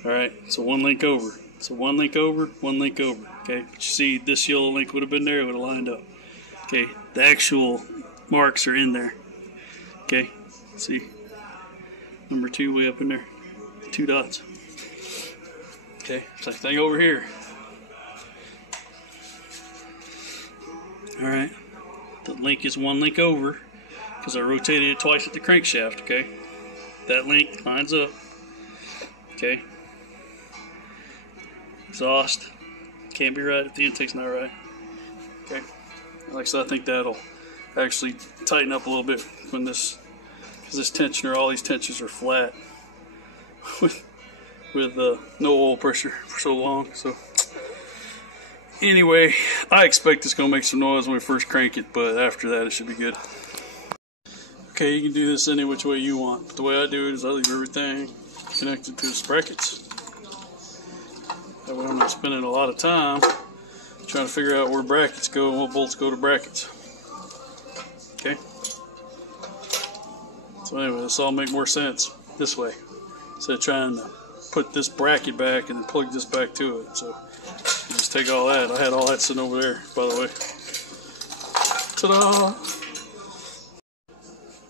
All right, so 1 link over. So 1 link over, 1 link over. Okay, but you see this yellow link would have been there, it would have lined up. Okay, the actual marks are in there. Okay, see, number 2 way up in there, 2 dots. Okay, same thing over here. All right, the link is 1 link over because I rotated it twice at the crankshaft. Okay, that link lines up. Okay. Exhaust can't be right if the intake's not right. Okay, like I said, I think that'll actually tighten up a little bit when this, because this tensioner, all these tensions are flat with no oil pressure for so long. So anyway, I expect it's gonna make some noise when we first crank it, but after that it should be good. Okay, you can do this any which way you want, but the way I do it is I leave everything connected to the sprockets. That way I'm not spending a lot of time trying to figure out where brackets go and what bolts go to brackets. Okay? So anyway, this all make more sense this way instead of trying to put this bracket back and then plug this back to it. So you just take all that. I had all that sitting over there, by the way. Ta-da!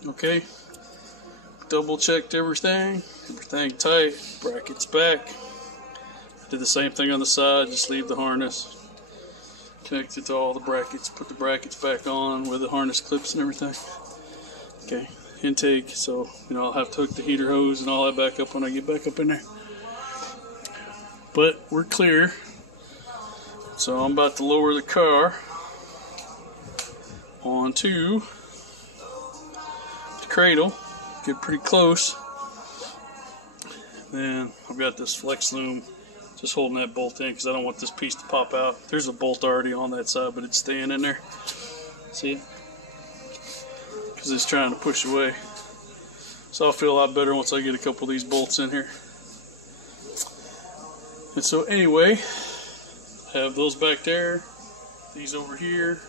Okay, double checked everything tight, brackets back. Did the same thing on the side, just leave the harness, connect it to all the brackets, put the brackets back on with the harness clips and everything. Okay, intake, so I'll have to hook the heater hose and all that back up when I get back up in there. But we're clear, so I'm about to lower the car onto the cradle, get pretty close. Then I've got this flex loom just holding that bolt in because I don't want this piece to pop out. There's a bolt already on that side, but it's staying in there. See it? Because it's trying to push away. So I'll feel a lot better once I get a couple of these bolts in here. And so anyway, I have those back there, these over here,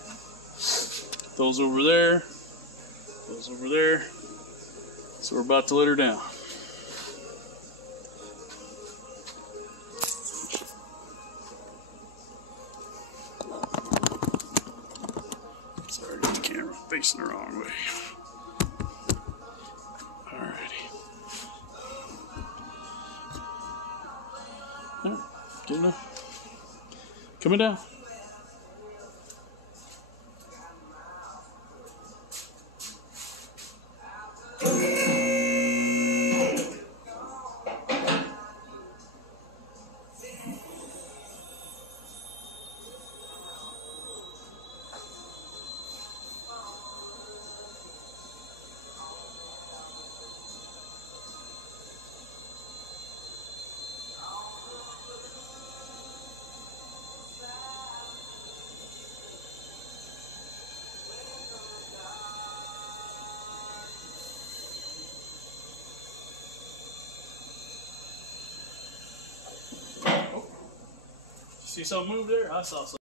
those over there, those over there. So we're about to let her down. Sorry, the camera facing the wrong way. Alrighty. Alright, good enough. Coming down. See something move there? I saw something.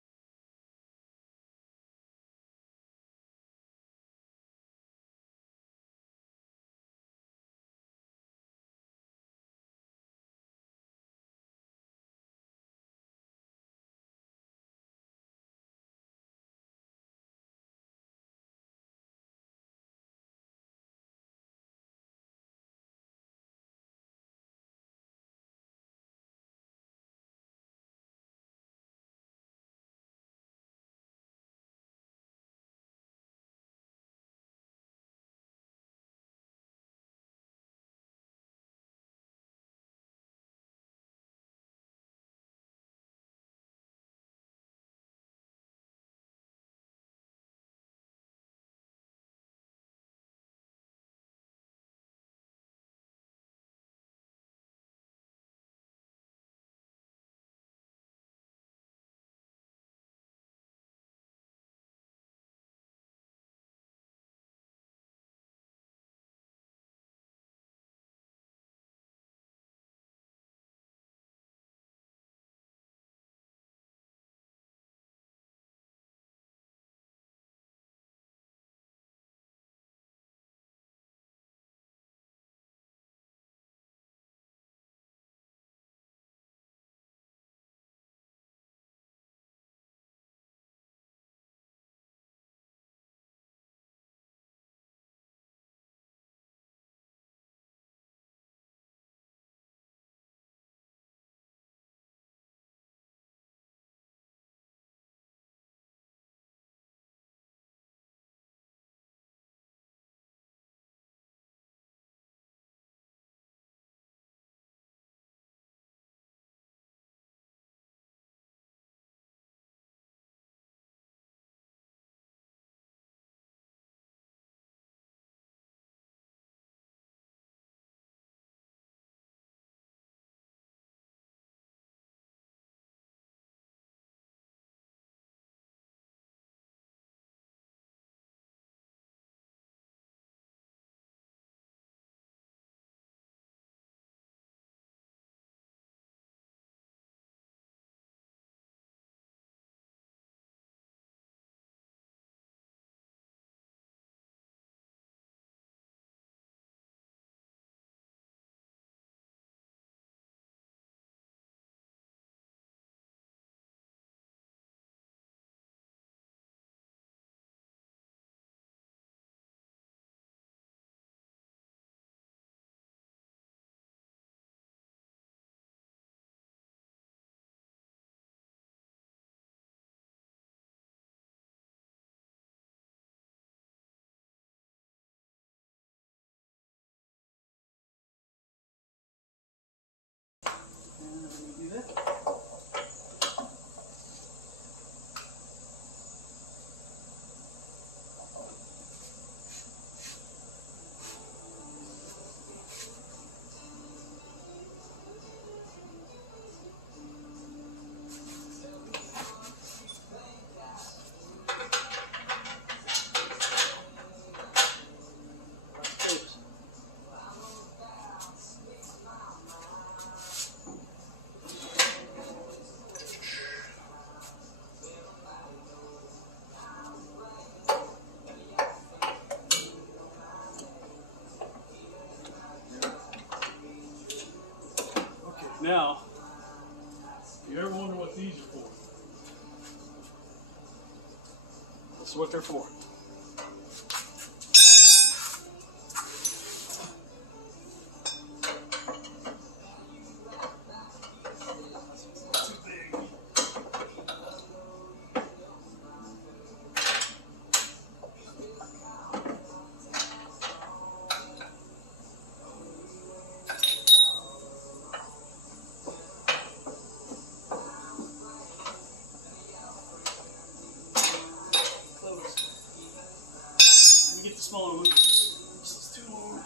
Now, if you ever wonder what these are for, that's what they're for. Get the smaller one. This is too long.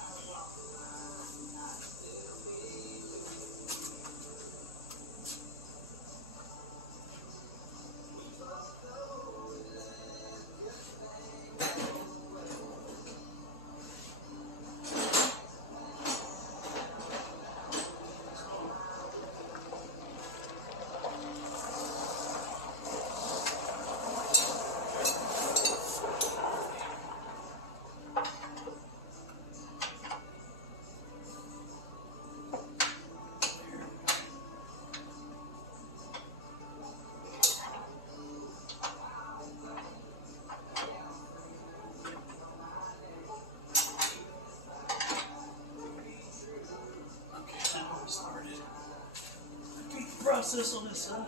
Process on this side.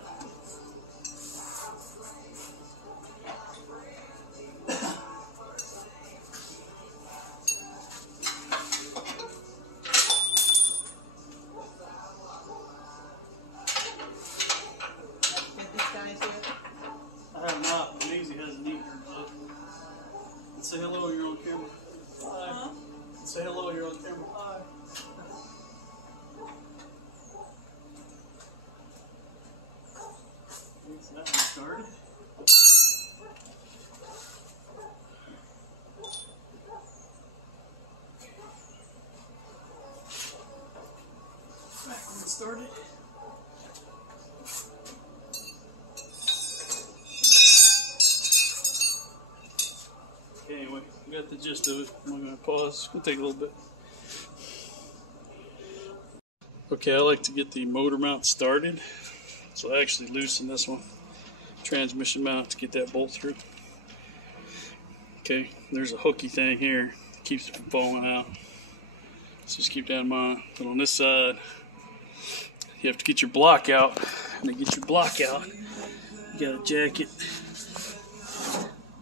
I have not, but Maisie hasn't either. Say hello, you're on camera. Hi. Huh? Say hello, you're on camera. Hi. That one started. Back when it started. Okay, anyway, we got the gist of it. I'm going to pause. It's going to take a little bit. Okay, I like to get the motor mount started. So I actually loosen this one, transmission mount, to get that bolt through. Okay, there's a hooky thing here that keeps it from falling out. So just keep that in mind. But on this side, you have to get your block out. And to get your block out, you got to jack it.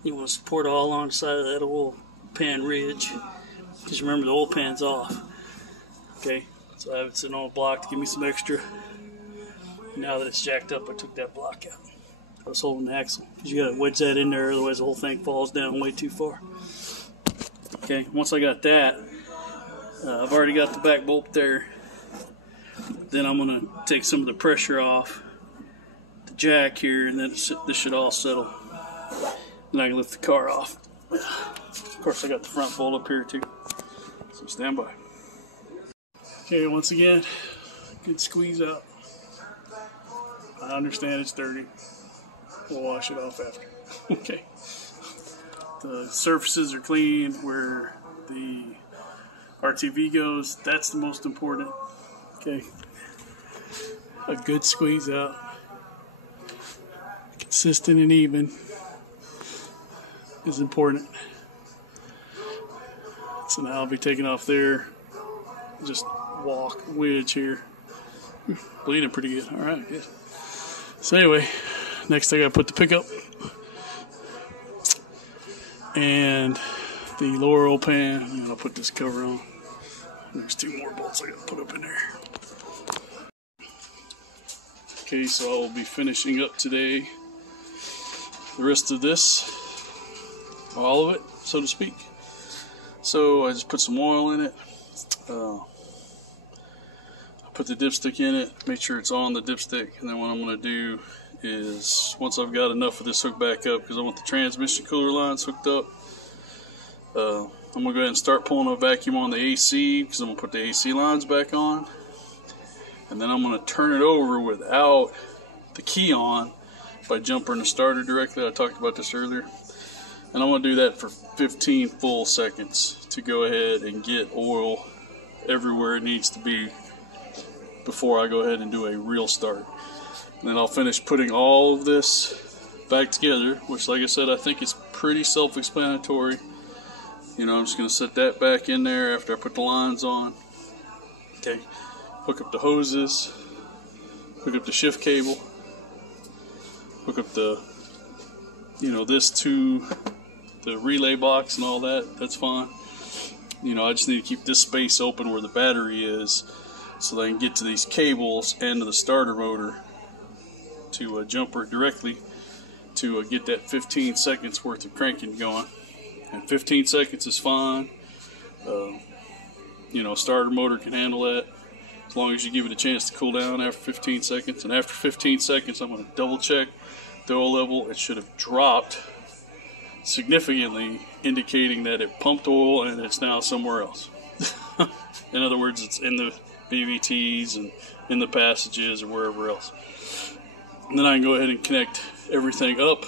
You want to support all on the side of that oil pan ridge. Just remember the oil pan's off. Okay, so I have it sitting on a block to give me some extra. Now that it's jacked up, I took that block out. I was holding the axle. You got to wedge that in there, otherwise the whole thing falls down way too far. Okay, once I got that, I've already got the back bolt there. Then I'm going to take some of the pressure off the jack here, and then this should all settle. Then I can lift the car off. Of course, I got the front bolt up here too. So stand by. Okay, once again, good squeeze out. I understand it's dirty. We'll wash it off after. Okay. The surfaces are clean where the RTV goes. That's the most important. Okay. A good squeeze out. Consistent and even is important. So now I'll be taking off there. Just walk wedge here. Bleeding pretty good. Alright, good. So anyway, next I gotta put the pickup and the lower oil pan, and I'll put this cover on. And there's two more bolts I gotta put up in there. Okay, so I will be finishing up today the rest of this, all of it, so to speak. So I just put some oil in it. Put the dipstick in it, make sure it's on the dipstick, and then what I'm going to do is, once I've got enough of this hooked back up, because I want the transmission cooler lines hooked up, I'm going to go ahead and start pulling a vacuum on the AC, because I'm going to put the AC lines back on, and then I'm going to turn it over without the key on by jumping the starter directly. I talked about this earlier, and I'm going to do that for 15 full seconds to go ahead and get oil everywhere it needs to be before I go ahead and do a real start. And then I'll finish putting all of this back together, which, like I said, I think is pretty self-explanatory. You know, I'm just going to set that back in there after I put the lines on. Okay, hook up the hoses, hook up the shift cable, hook up the, you know, this to the relay box and all that. That's fine. You know, I just need to keep this space open where the battery is so that I can get to these cables and to the starter motor to jumper directly to get that 15 seconds worth of cranking going. And 15 seconds is fine. You know, starter motor can handle that as long as you give it a chance to cool down after 15 seconds. And after 15 seconds, I'm going to double check the oil level. It should have dropped significantly, indicating that it pumped oil and it's now somewhere else. In other words, it's in the VVTs and in the passages or wherever else. And then I can go ahead and connect everything up,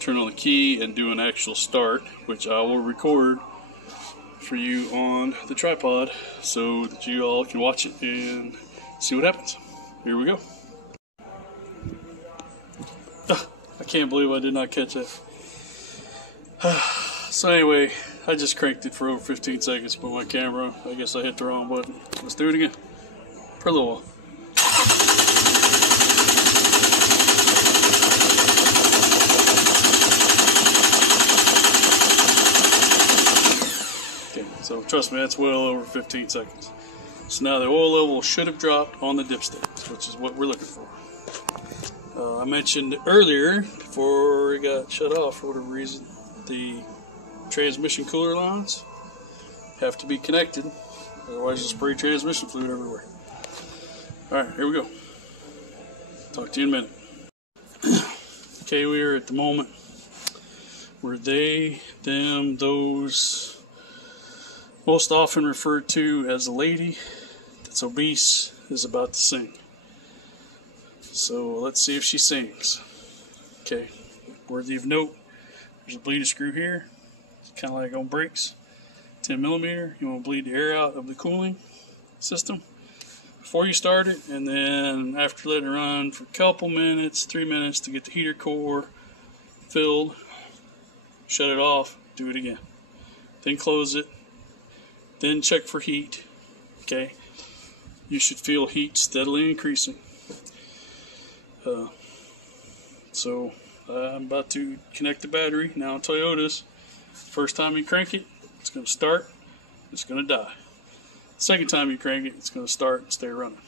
turn on the key, and do an actual start, which I will record for you on the tripod so that you all can watch it and see what happens. Here we go. I can't believe I did not catch that. So anyway, I just cranked it for over 15 seconds with my camera. I guess I hit the wrong button. Let's do it again. For a little while. So trust me, that's well over 15 seconds. So now the oil level should have dropped on the dipsticks, which is what we're looking for. I mentioned earlier, before it got shut off for whatever reason, the transmission cooler lines have to be connected, otherwise you'll spray transmission fluid everywhere. Alright, here we go. Talk to you in a minute. Okay, we are at the moment where they, them, those, most often referred to as a lady that's obese, is about to sing. So let's see if she sings. Okay, worthy of note, there's a bleeder screw here. It's kind of like on brakes, 10 millimeter. You want to bleed the air out of the cooling system before you start it, and then after letting it run for a couple minutes, 3 minutes to get the heater core filled, shut it off, do it again. Then close it. Then check for heat. Okay, you should feel heat steadily increasing. So I'm about to connect the battery. Now Toyota's, first time you crank it, it's going to start, it's going to die. Second time you crank it, it's going to start and stay running.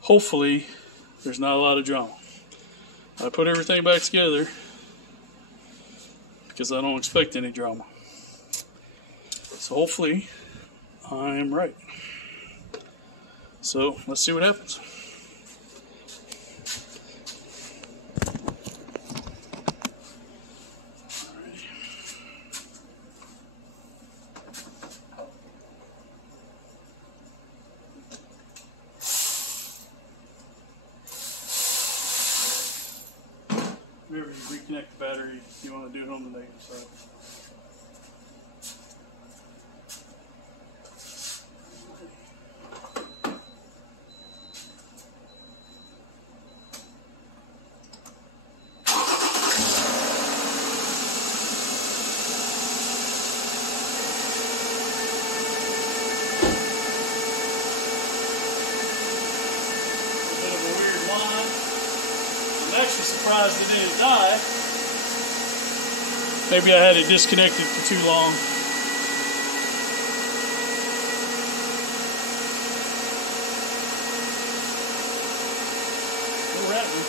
Hopefully there's not a lot of drama. I put everything back together because I don't expect any drama. So hopefully I am right. So let's see what happens. Remember, you reconnect the battery, you want to do it on the negative side. I'm actually surprised it didn't die. Maybe I had it disconnected for too long. We're rattling.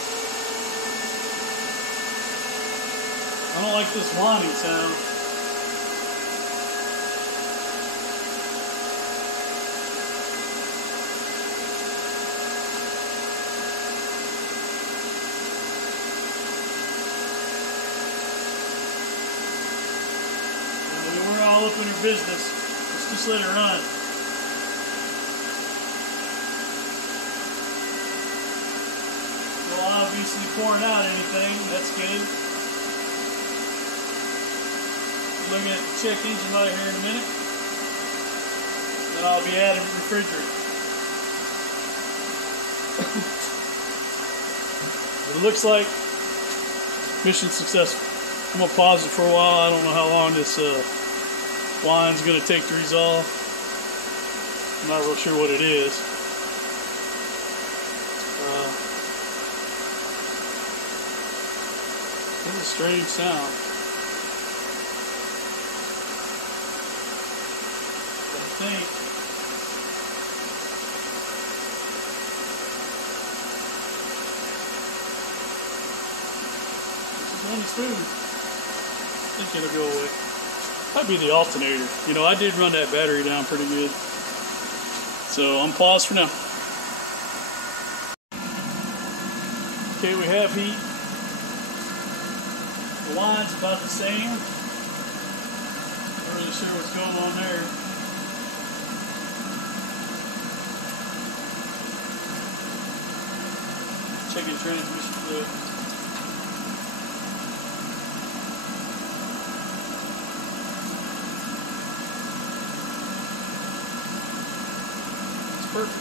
I don't like this whining sound. Up in her business. Let's just let her run. Well, obviously pouring out anything. That's good. Looking at the check engine light here in a minute. Then I'll be adding refrigerant. It looks like mission successful. I'm going to pause it for a while. I don't know how long this wine's going to take to resolve. I'm not real sure what it is. This is a strange sound. I think running smooth. I think it'll go away. Might be the alternator. You know, I did run that battery down pretty good. So I'm paused for now. Okay, we have heat. The wine's about the same. Not really sure what's going on there. Checking transmission fluid. Perfect.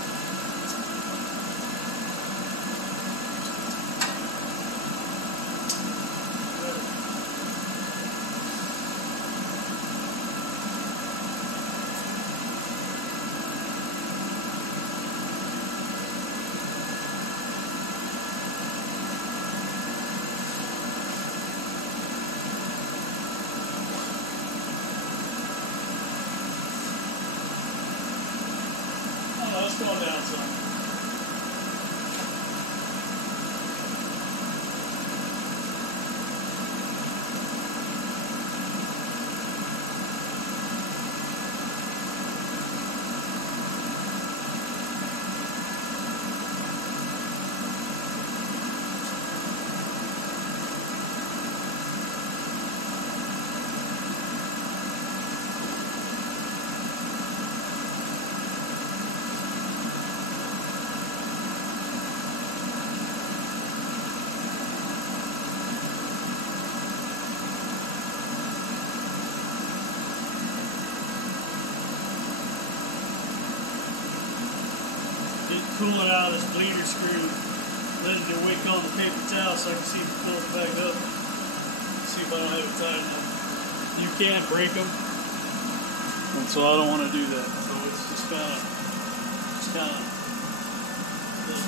It's going down some. Cooling out of this bleeder screw, letting it wick on the paper towel so I can see if it pulls back up. See if I don't have it tight enough. You can break them, and so I don't want to do that. So it's just kind of. We're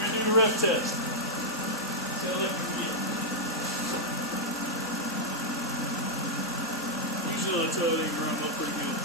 gonna do a ref test. See how that can get. Usually I tell you to run them up pretty good.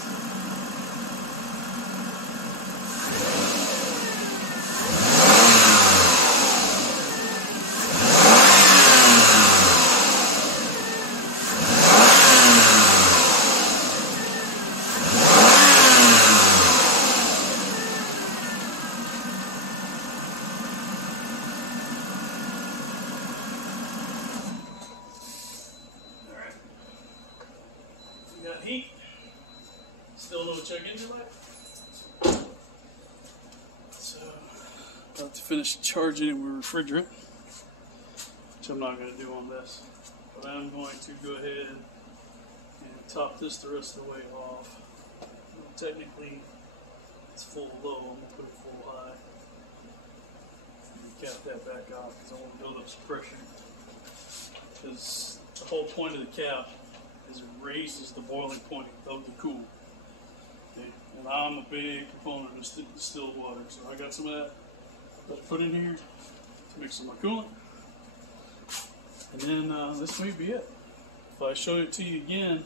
Heat. Still a little check engine light. So, about to finish charging it with refrigerant, which I'm not going to do on this. But I'm going to go ahead and top this the rest of the way off. Technically, it's full low. I'm going to put it full high. And cap that back off because I want to build up some pressure. Because the whole point of the cap is it raises the boiling point of the cool. Okay. And I'm a big proponent of distilled water, so I got some of that to put in here to mix with my coolant. And then this may be it. If I show it to you again,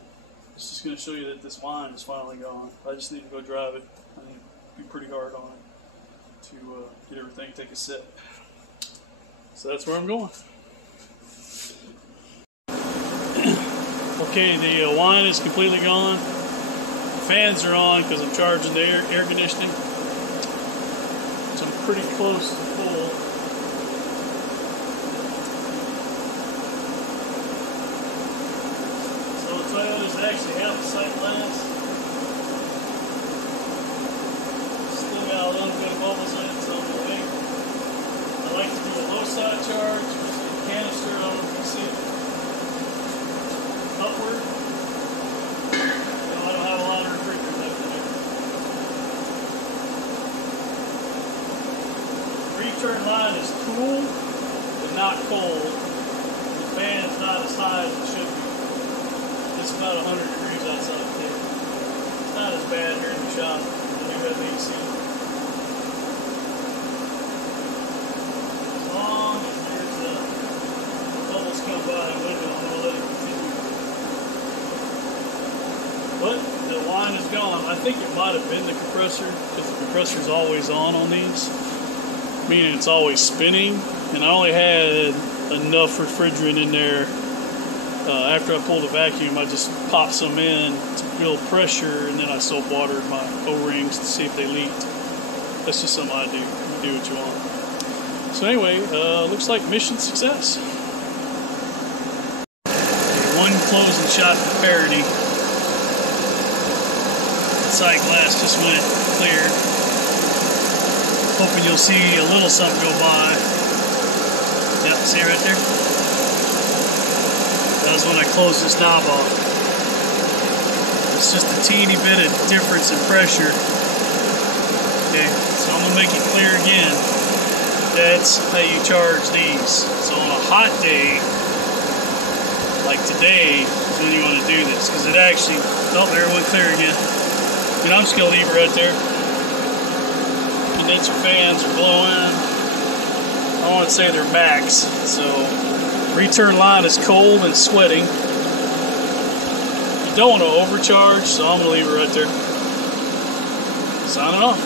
it's just going to show you that this wine is finally gone. I just need to go drive it. I need to be pretty hard on it to get everything take a set. So that's where I'm going. Okay, the wine is completely gone. The fans are on because I'm charging the air conditioning. So I'm pretty close to full. So the Toyota's actually half the sight last. Still got a little bit of bubbles in it, so I'm going to wait. I like to do a low side charge with the canister. I don't know if you see it. Upward. No, I don't have a lot of refrigerant left in there. Return line is cool, but not not cold. The fan's not as high as it should be. It's about 100 degrees outside today. It's not as bad here in the shop. We have AC. As long as there's bubbles come by the window, I'm going to let it continue. But the line is gone. I think it might have been the compressor, because the compressor is always on these, meaning it's always spinning. And I only had enough refrigerant in there. After I pulled the vacuum, I just popped some in to build pressure, and then I soap watered my O-rings to see if they leaked. That's just something I do. You do what you want. So anyway, looks like mission success. One closing shot for parity. The side glass just went clear. Hoping you'll see a little something go by. Yep, see right there? That was when I closed this knob off. It's just a teeny bit of difference in pressure. Okay, so I'm going to make it clear again. That's how you charge these. So on a hot day, like today, is when you want to do this. Because it actually, oh, there it went clear again. And I'm just going to leave it right there. Condenser fans are blowing. I want to say they're max. So return line is cold and sweating. You don't want to overcharge, so I'm going to leave it right there. Signing off.